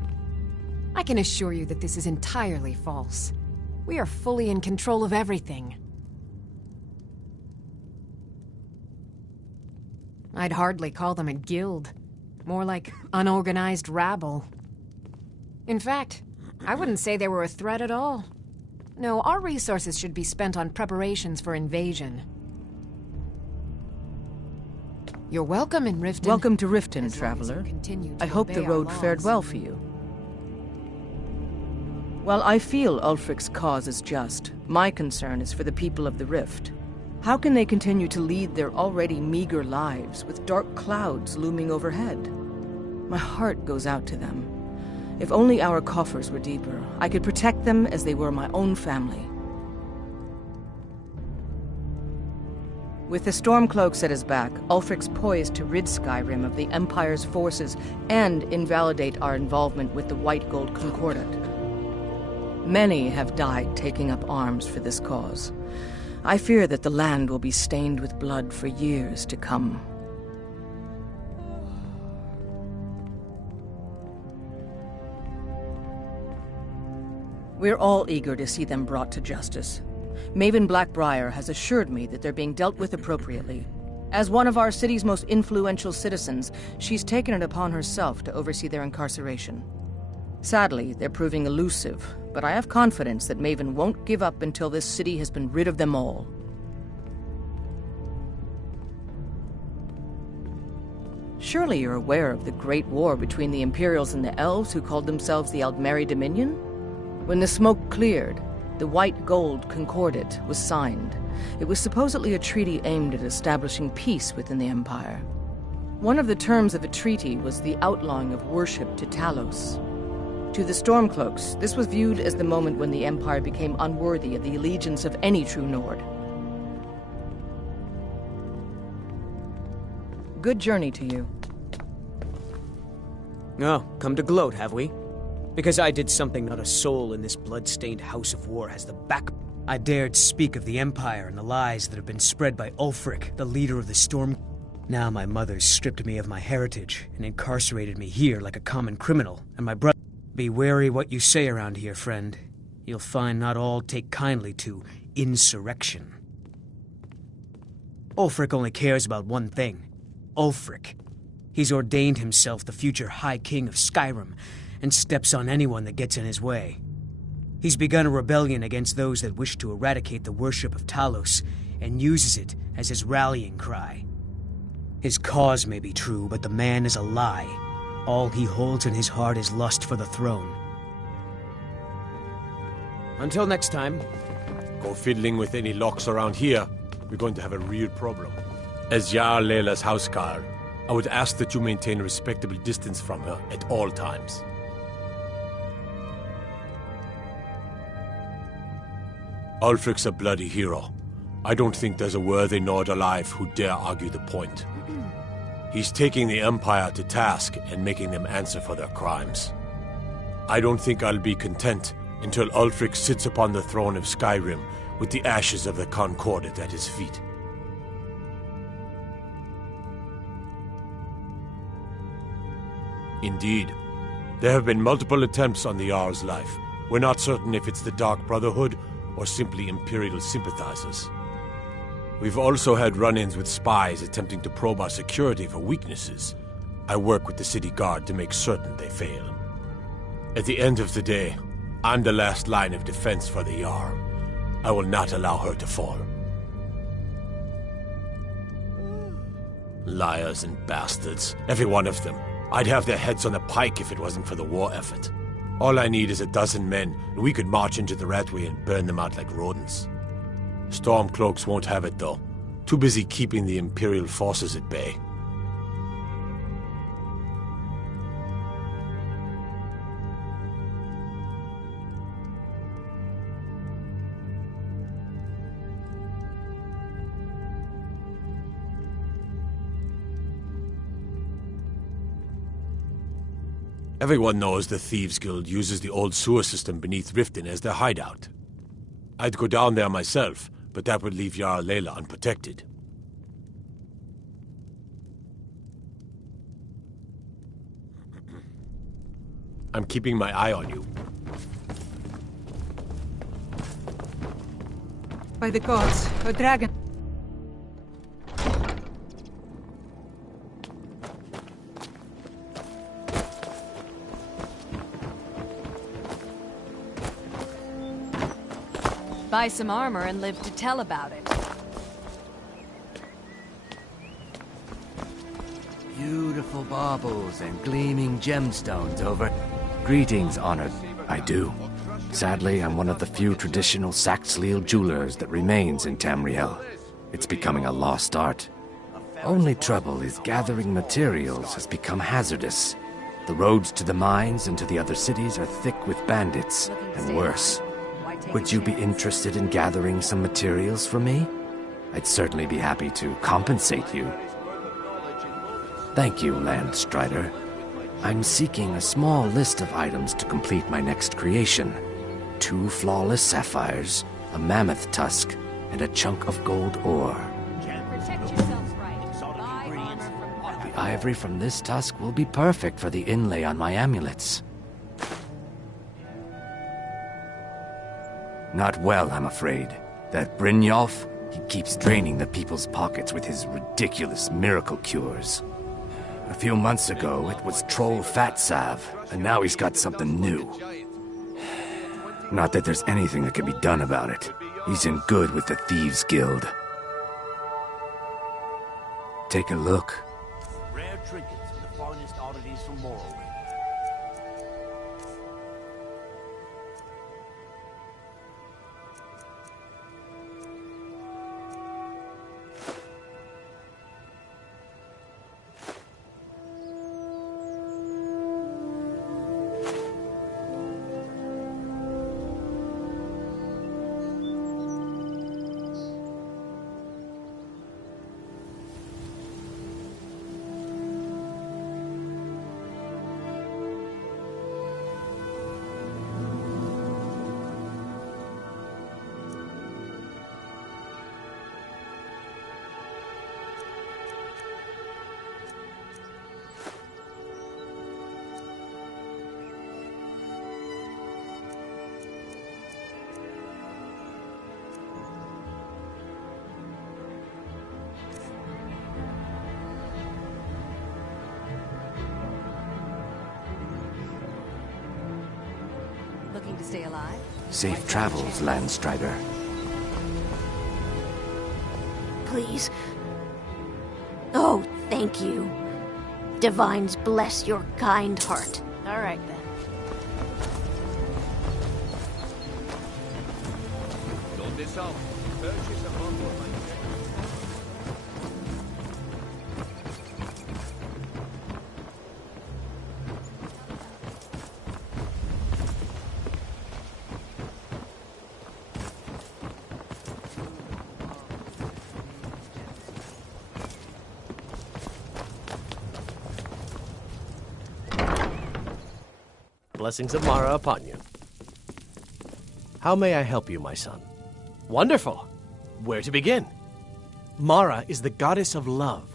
I can assure you that this is entirely false. We are fully in control of everything. I'd hardly call them a guild. More like unorganized rabble. In fact, I wouldn't say they were a threat at all. No, our resources should be spent on preparations for invasion. You're welcome in Riften. Welcome to Riften, traveler. I hope the road fared well for you. While I feel Ulfric's cause is just, my concern is for the people of the Rift. How can they continue to lead their already meager lives with dark clouds looming overhead? My heart goes out to them. If only our coffers were deeper, I could protect them as they were my own family. With the Stormcloaks at his back, Ulfric's poised to rid Skyrim of the Empire's forces and invalidate our involvement with the White Gold Concordat. Many have died taking up arms for this cause. I fear that the land will be stained with blood for years to come. We're all eager to see them brought to justice. Maven Blackbriar has assured me that they're being dealt with appropriately. As one of our city's most influential citizens, she's taken it upon herself to oversee their incarceration. Sadly, they're proving elusive, but I have confidence that Maven won't give up until this city has been rid of them all. Surely you're aware of the Great War between the Imperials and the Elves who called themselves the Aldmeri Dominion? When the smoke cleared, the White Gold Concordat was signed. It was supposedly a treaty aimed at establishing peace within the Empire. One of the terms of the treaty was the outlawing of worship to Talos. To the Stormcloaks, this was viewed as the moment when the Empire became unworthy of the allegiance of any true Nord. Good journey to you. Oh, come to gloat, have we? Because I did something not a soul in this blood-stained house of war has the back... I dared speak of the Empire and the lies that have been spread by Ulfric, the leader of the Storm... Now my mother's stripped me of my heritage and incarcerated me here like a common criminal, and my brother... Be wary what you say around here, friend. You'll find not all take kindly to insurrection. Ulfric only cares about one thing. Ulfric. He's ordained himself the future High King of Skyrim, and steps on anyone that gets in his way. He's begun a rebellion against those that wish to eradicate the worship of Talos, and uses it as his rallying cry. His cause may be true, but the man is a lie. All he holds in his heart is lust for the throne. Until next time, Go fiddling with any locks around here, we're going to have a real problem. As Jarl Leila's housecarl, I would ask that you maintain a respectable distance from her at all times. Ulfric's a bloody hero. I don't think there's a worthy Nord alive who dare argue the point. He's taking the Empire to task and making them answer for their crimes. I don't think I'll be content until Ulfric sits upon the throne of Skyrim with the ashes of the Concordat at his feet. Indeed, there have been multiple attempts on the Jarl's life. We're not certain if it's the Dark Brotherhood or simply Imperial sympathizers. We've also had run-ins with spies attempting to probe our security for weaknesses. I work with the city guard to make certain they fail. At the end of the day, I'm the last line of defense for the Jarl. I will not allow her to fall. Liars and bastards, every one of them. I'd have their heads on a pike if it wasn't for the war effort. All I need is 12 men, and we could march into the Ratway and burn them out like rodents. Stormcloaks won't have it, though. Too busy keeping the Imperial forces at bay. Everyone knows the Thieves Guild uses the old sewer system beneath Riften as their hideout. I'd go down there myself, but that would leave Jarl Leila unprotected. I'm keeping my eye on you. By the gods, a dragon. Buy some armor and live to tell about it. Beautiful baubles and gleaming gemstones over. Greetings, honored. I do. Sadly, I'm one of the few traditional Saxhleel jewelers that remains in Tamriel. It's becoming a lost art. Only trouble is gathering materials has become hazardous. The roads to the mines and to the other cities are thick with bandits, and worse. Would you be interested in gathering some materials for me? I'd certainly be happy to compensate you. Thank you, Landstrider. I'm seeking a small list of items to complete my next creation. 2 flawless sapphires, a mammoth tusk, and a chunk of gold ore. The ivory from this tusk will be perfect for the inlay on my amulets. Not well, I'm afraid. That Brynjolf, he keeps draining the people's pockets with his ridiculous miracle cures. A few months ago, it was Troll Fat Salve, and now he's got something new. Not that there's anything that can be done about it. He's in good with the Thieves Guild. Take a look. Rare trinkets and the finest oddities from Morrowind. Looking to stay alive? Safe travels, Landstrider. Please. Oh, thank you. Divines bless your kind heart. All right, then. Dissolve. Purchase a bottle of my Blessings of Mara upon you. How may I help you, my son? Wonderful! Where to begin? Mara is the goddess of love.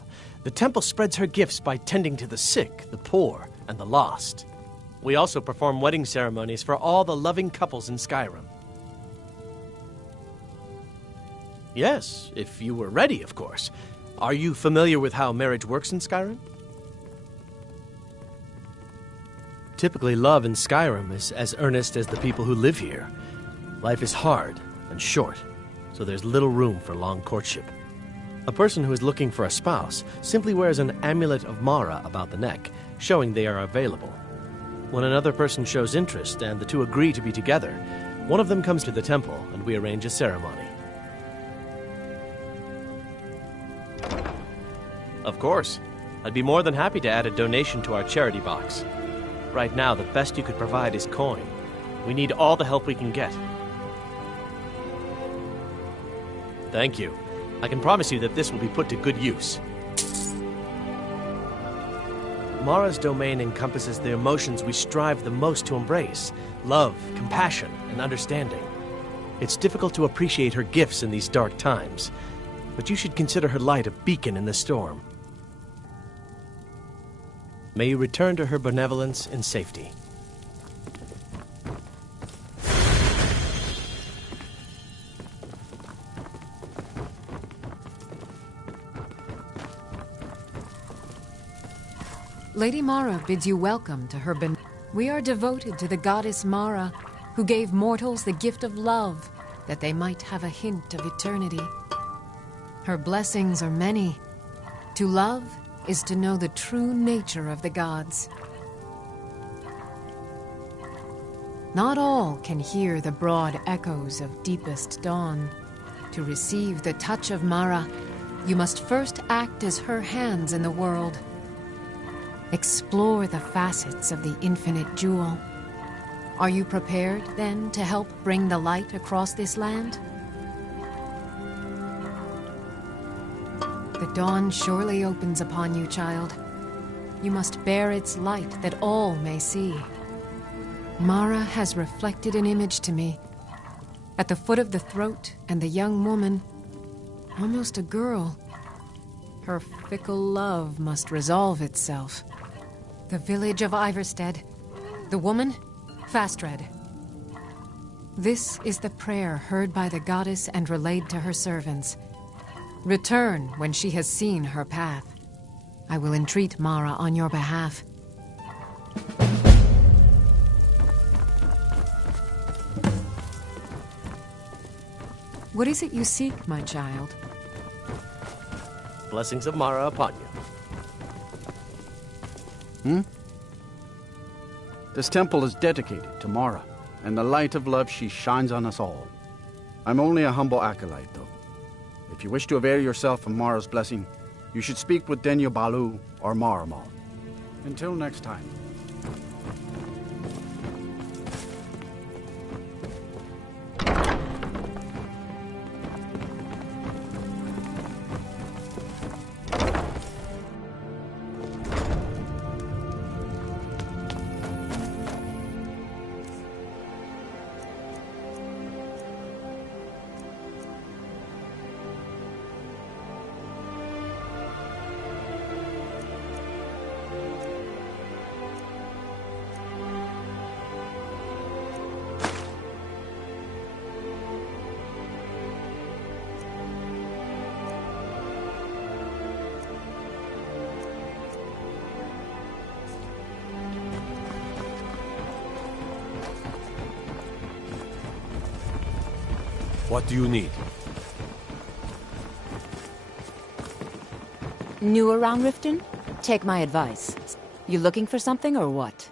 The temple spreads her gifts by tending to the sick, the poor, and the lost. We also perform wedding ceremonies for all the loving couples in Skyrim. Yes, if you were ready, of course. Are you familiar with how marriage works in Skyrim? Typically, love in Skyrim is as earnest as the people who live here. Life is hard and short, so there's little room for long courtship. A person who is looking for a spouse simply wears an amulet of Mara about the neck, showing they are available. When another person shows interest and the two agree to be together, one of them comes to the temple and we arrange a ceremony. Of course. I'd be more than happy to add a donation to our charity box. Right now, the best you could provide is coin. We need all the help we can get. Thank you. I can promise you that this will be put to good use. Mara's domain encompasses the emotions we strive the most to embrace: love, compassion, and understanding. It's difficult to appreciate her gifts in these dark times, but you should consider her light a beacon in the storm. May you return to her benevolence in safety. Lady Mara bids you welcome to her We are devoted to the goddess Mara, who gave mortals the gift of love, that they might have a hint of eternity. Her blessings are many. To love is to know the true nature of the gods. Not all can hear the broad echoes of deepest dawn. To receive the touch of Mara, you must first act as her hands in the world. Explore the facets of the infinite jewel. Are you prepared, then, to help bring the light across this land? The dawn surely opens upon you, child. You must bear its light that all may see. Mara has reflected an image to me. At the foot of the throat and the young woman, almost a girl. Her fickle love must resolve itself. The village of Iverstead. The woman, Fastred. This is the prayer heard by the goddess and relayed to her servants. Return when she has seen her path. I will entreat Mara on your behalf. What is it you seek, my child? Blessings of Mara upon you. This temple is dedicated to Mara, and the light of love she shines on us all. I'm only a humble acolyte, though. If you wish to avail yourself of Mara's blessing, you should speak with Denyo Balu or Maramal. Until next time. What do you need? New around Riften? Take my advice. You looking for something or what?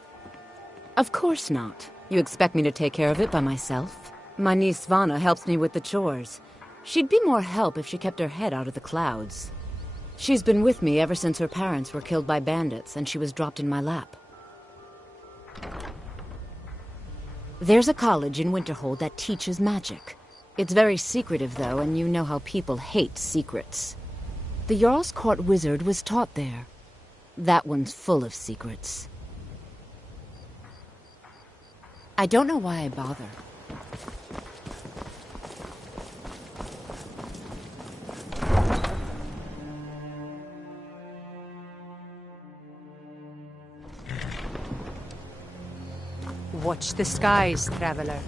Of course not. You expect me to take care of it by myself? My niece Svana helps me with the chores. She'd be more help if she kept her head out of the clouds. She's been with me ever since her parents were killed by bandits and she was dropped in my lap. There's a college in Winterhold that teaches magic. It's very secretive, though, and you know how people hate secrets. The Jarl's Court wizard was taught there. That one's full of secrets. I don't know why I bother. Watch the skies, traveler.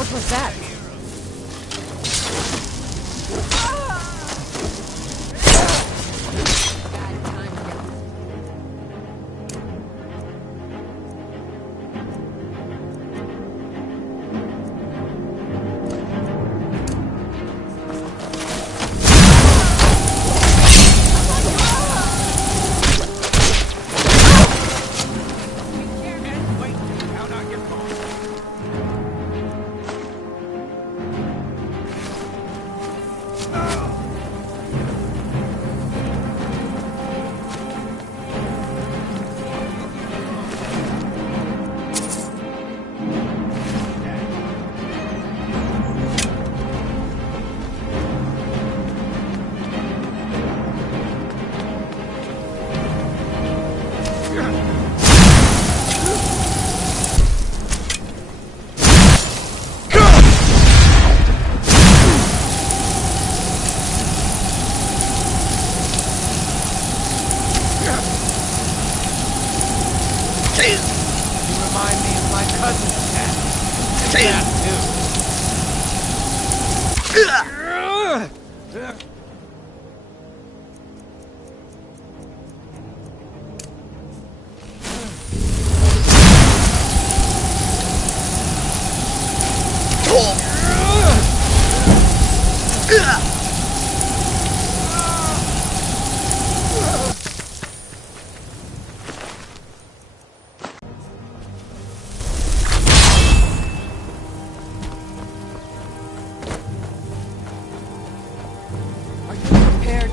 What was that?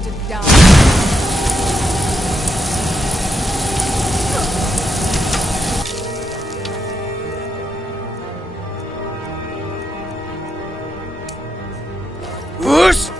deserve to die. Whoosh!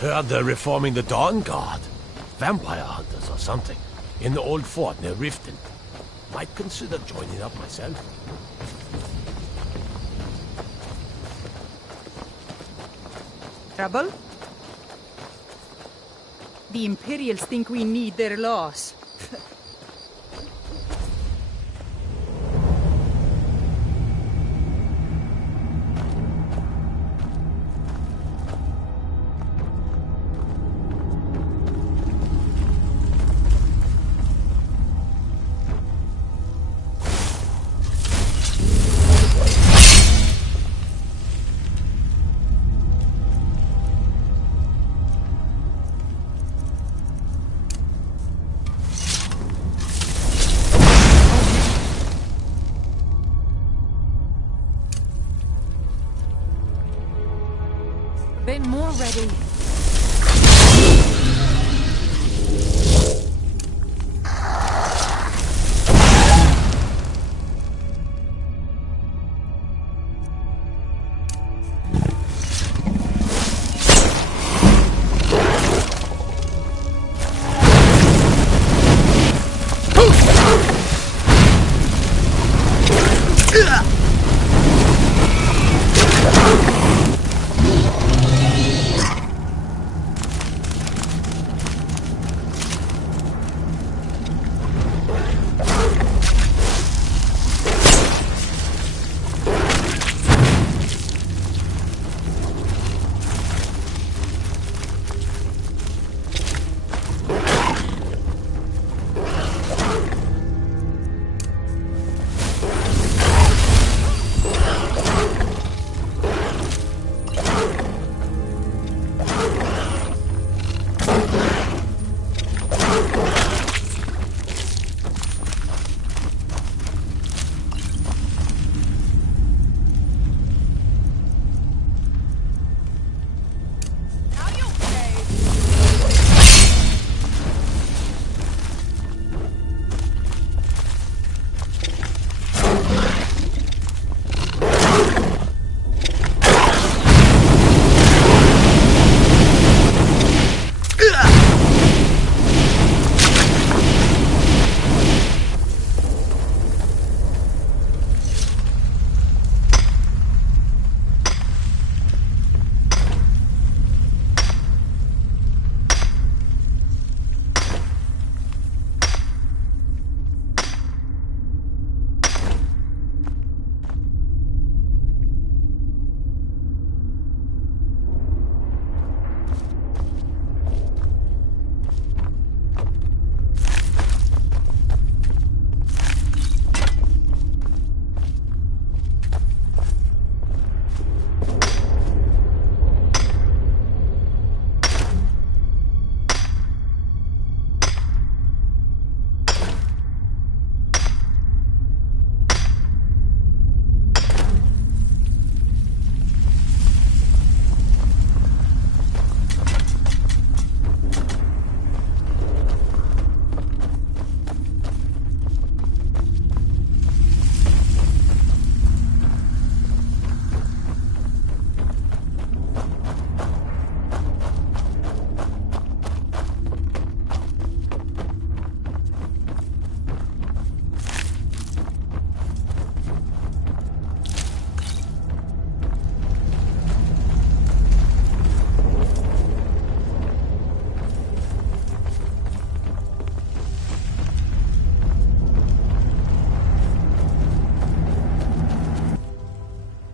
Heard they're reforming the Dawn Guard. Vampire hunters or something. In the old fort near Riften. Might consider joining up myself. Trouble? The Imperials think we need their laws. Been more ready.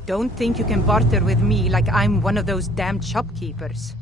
Don't think you can barter with me like I'm one of those damned shopkeepers.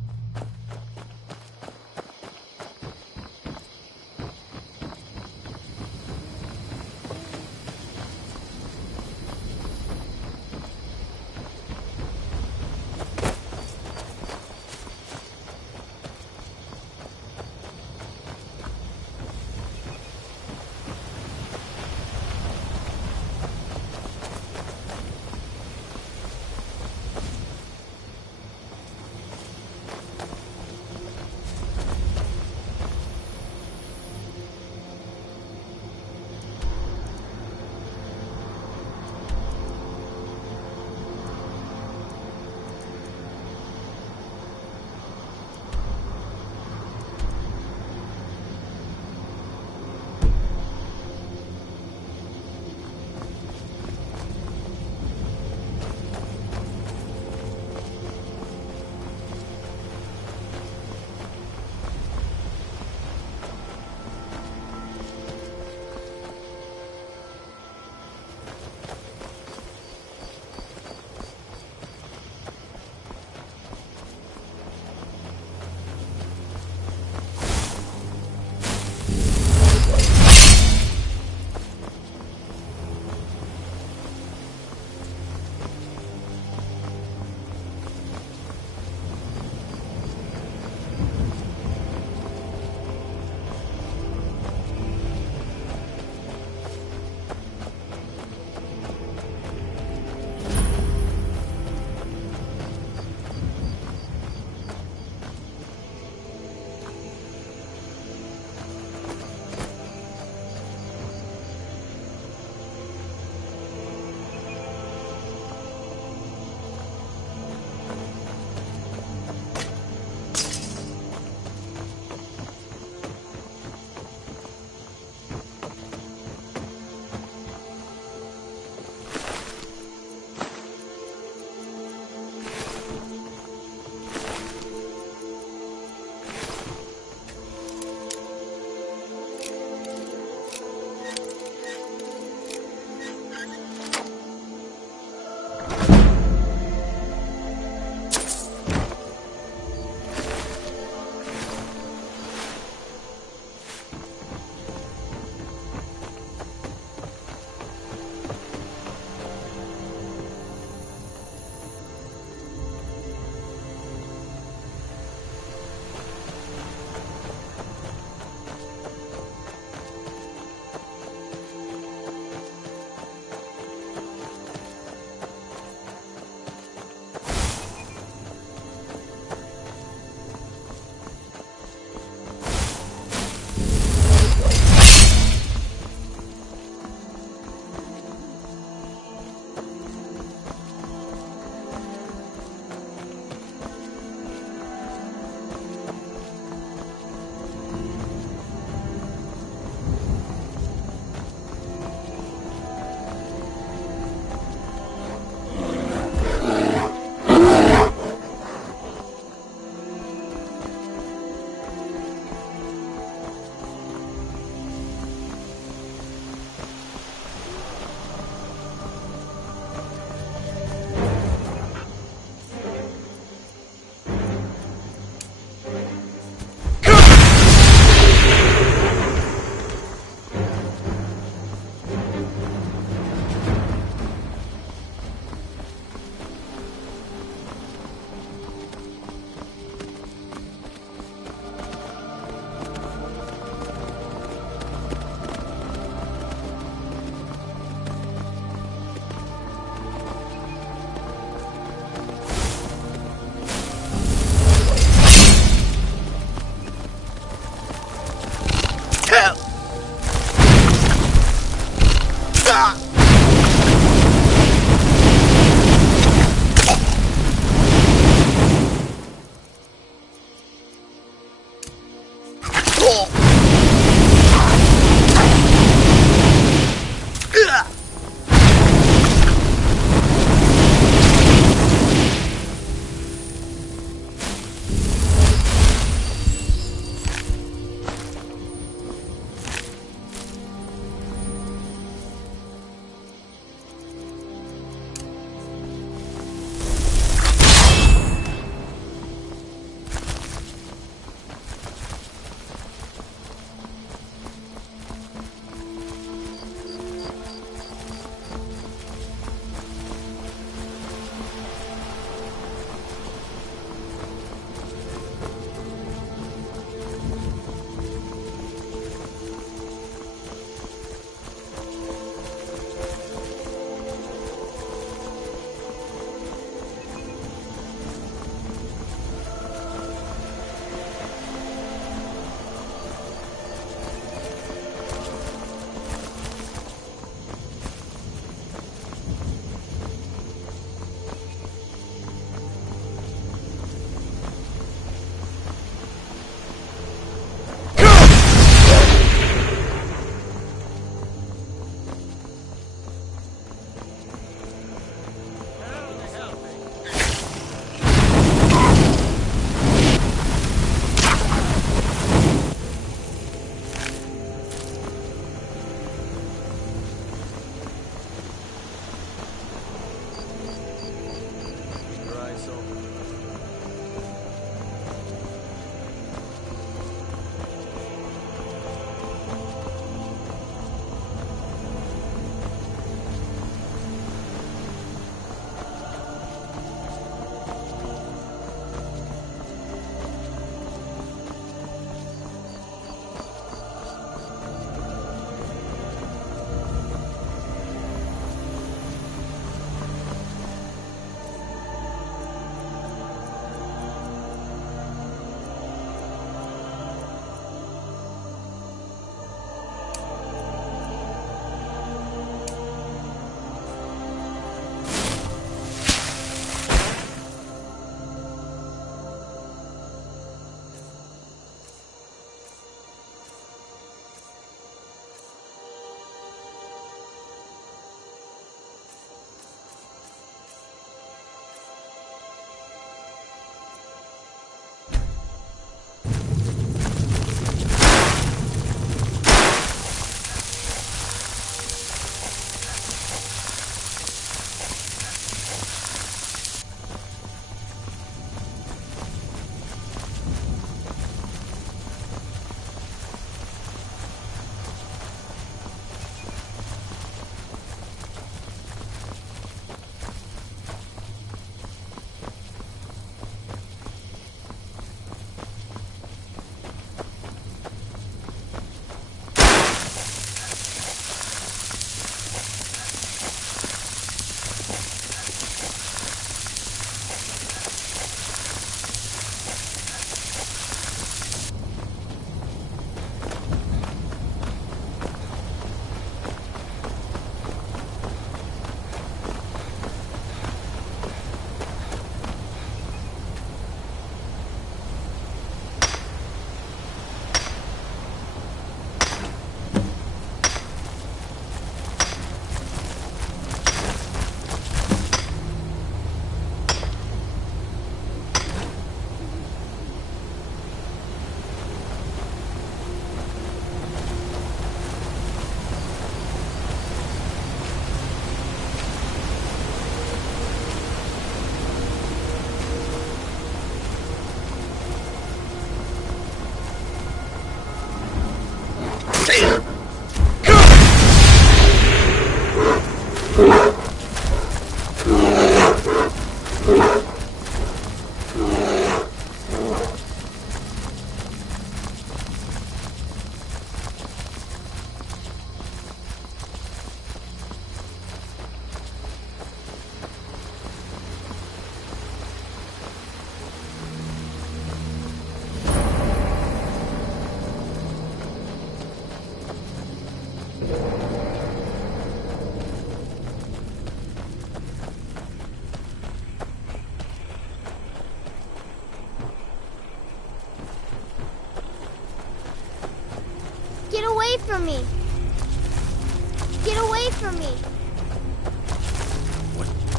from me.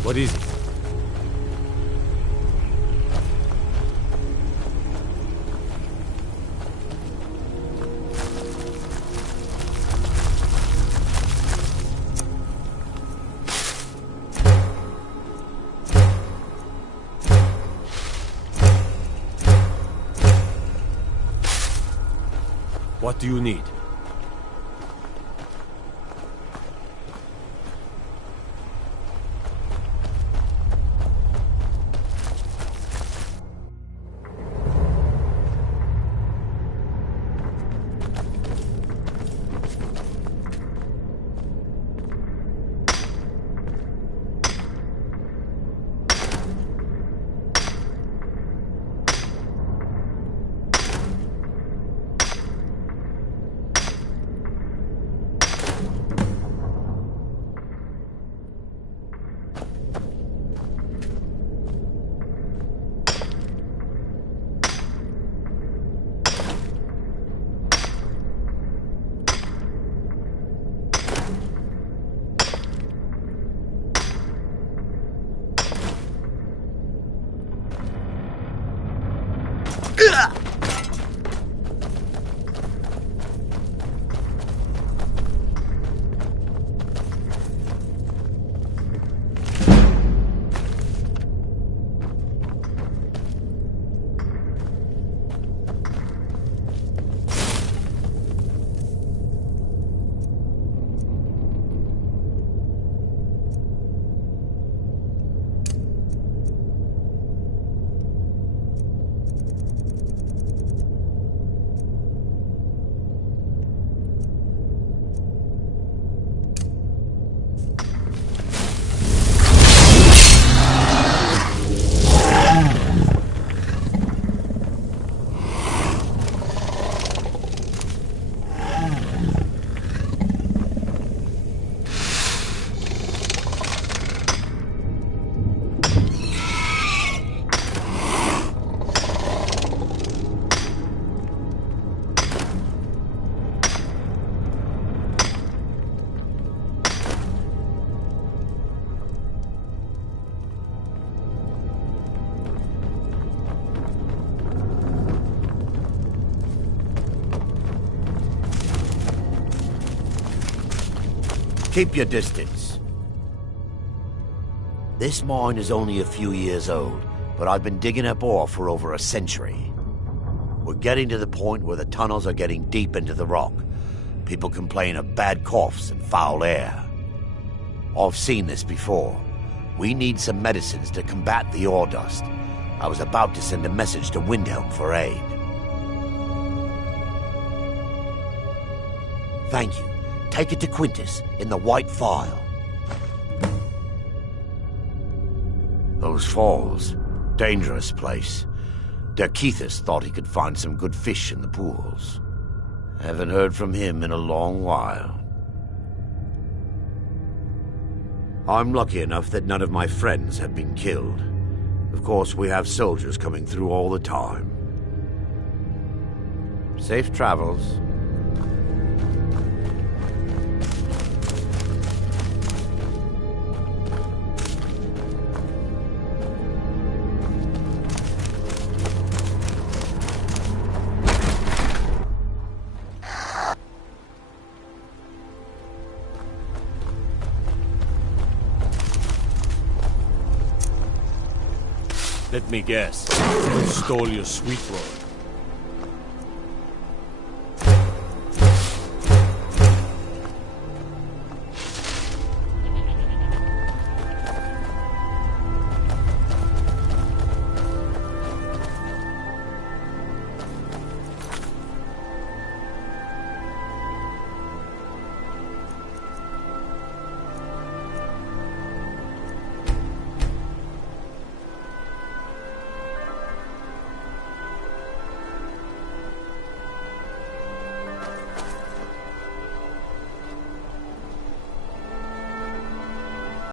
What is it? What do you need? Keep your distance. This mine is only a few years old, but I've been digging up ore for over a century. We're getting to the point where the tunnels are getting deep into the rock. People complain of bad coughs and foul air. I've seen this before. We need some medicines to combat the ore dust. I was about to send a message to Windhelm for aid. Thank you. Take it to Quintus, in the White Phial. Those falls. Dangerous place. Derkethus thought he could find some good fish in the pools. Haven't heard from him in a long while. I'm lucky enough that none of my friends have been killed. Of course, we have soldiers coming through all the time. Safe travels. Let me guess. Who stole your sweet roll?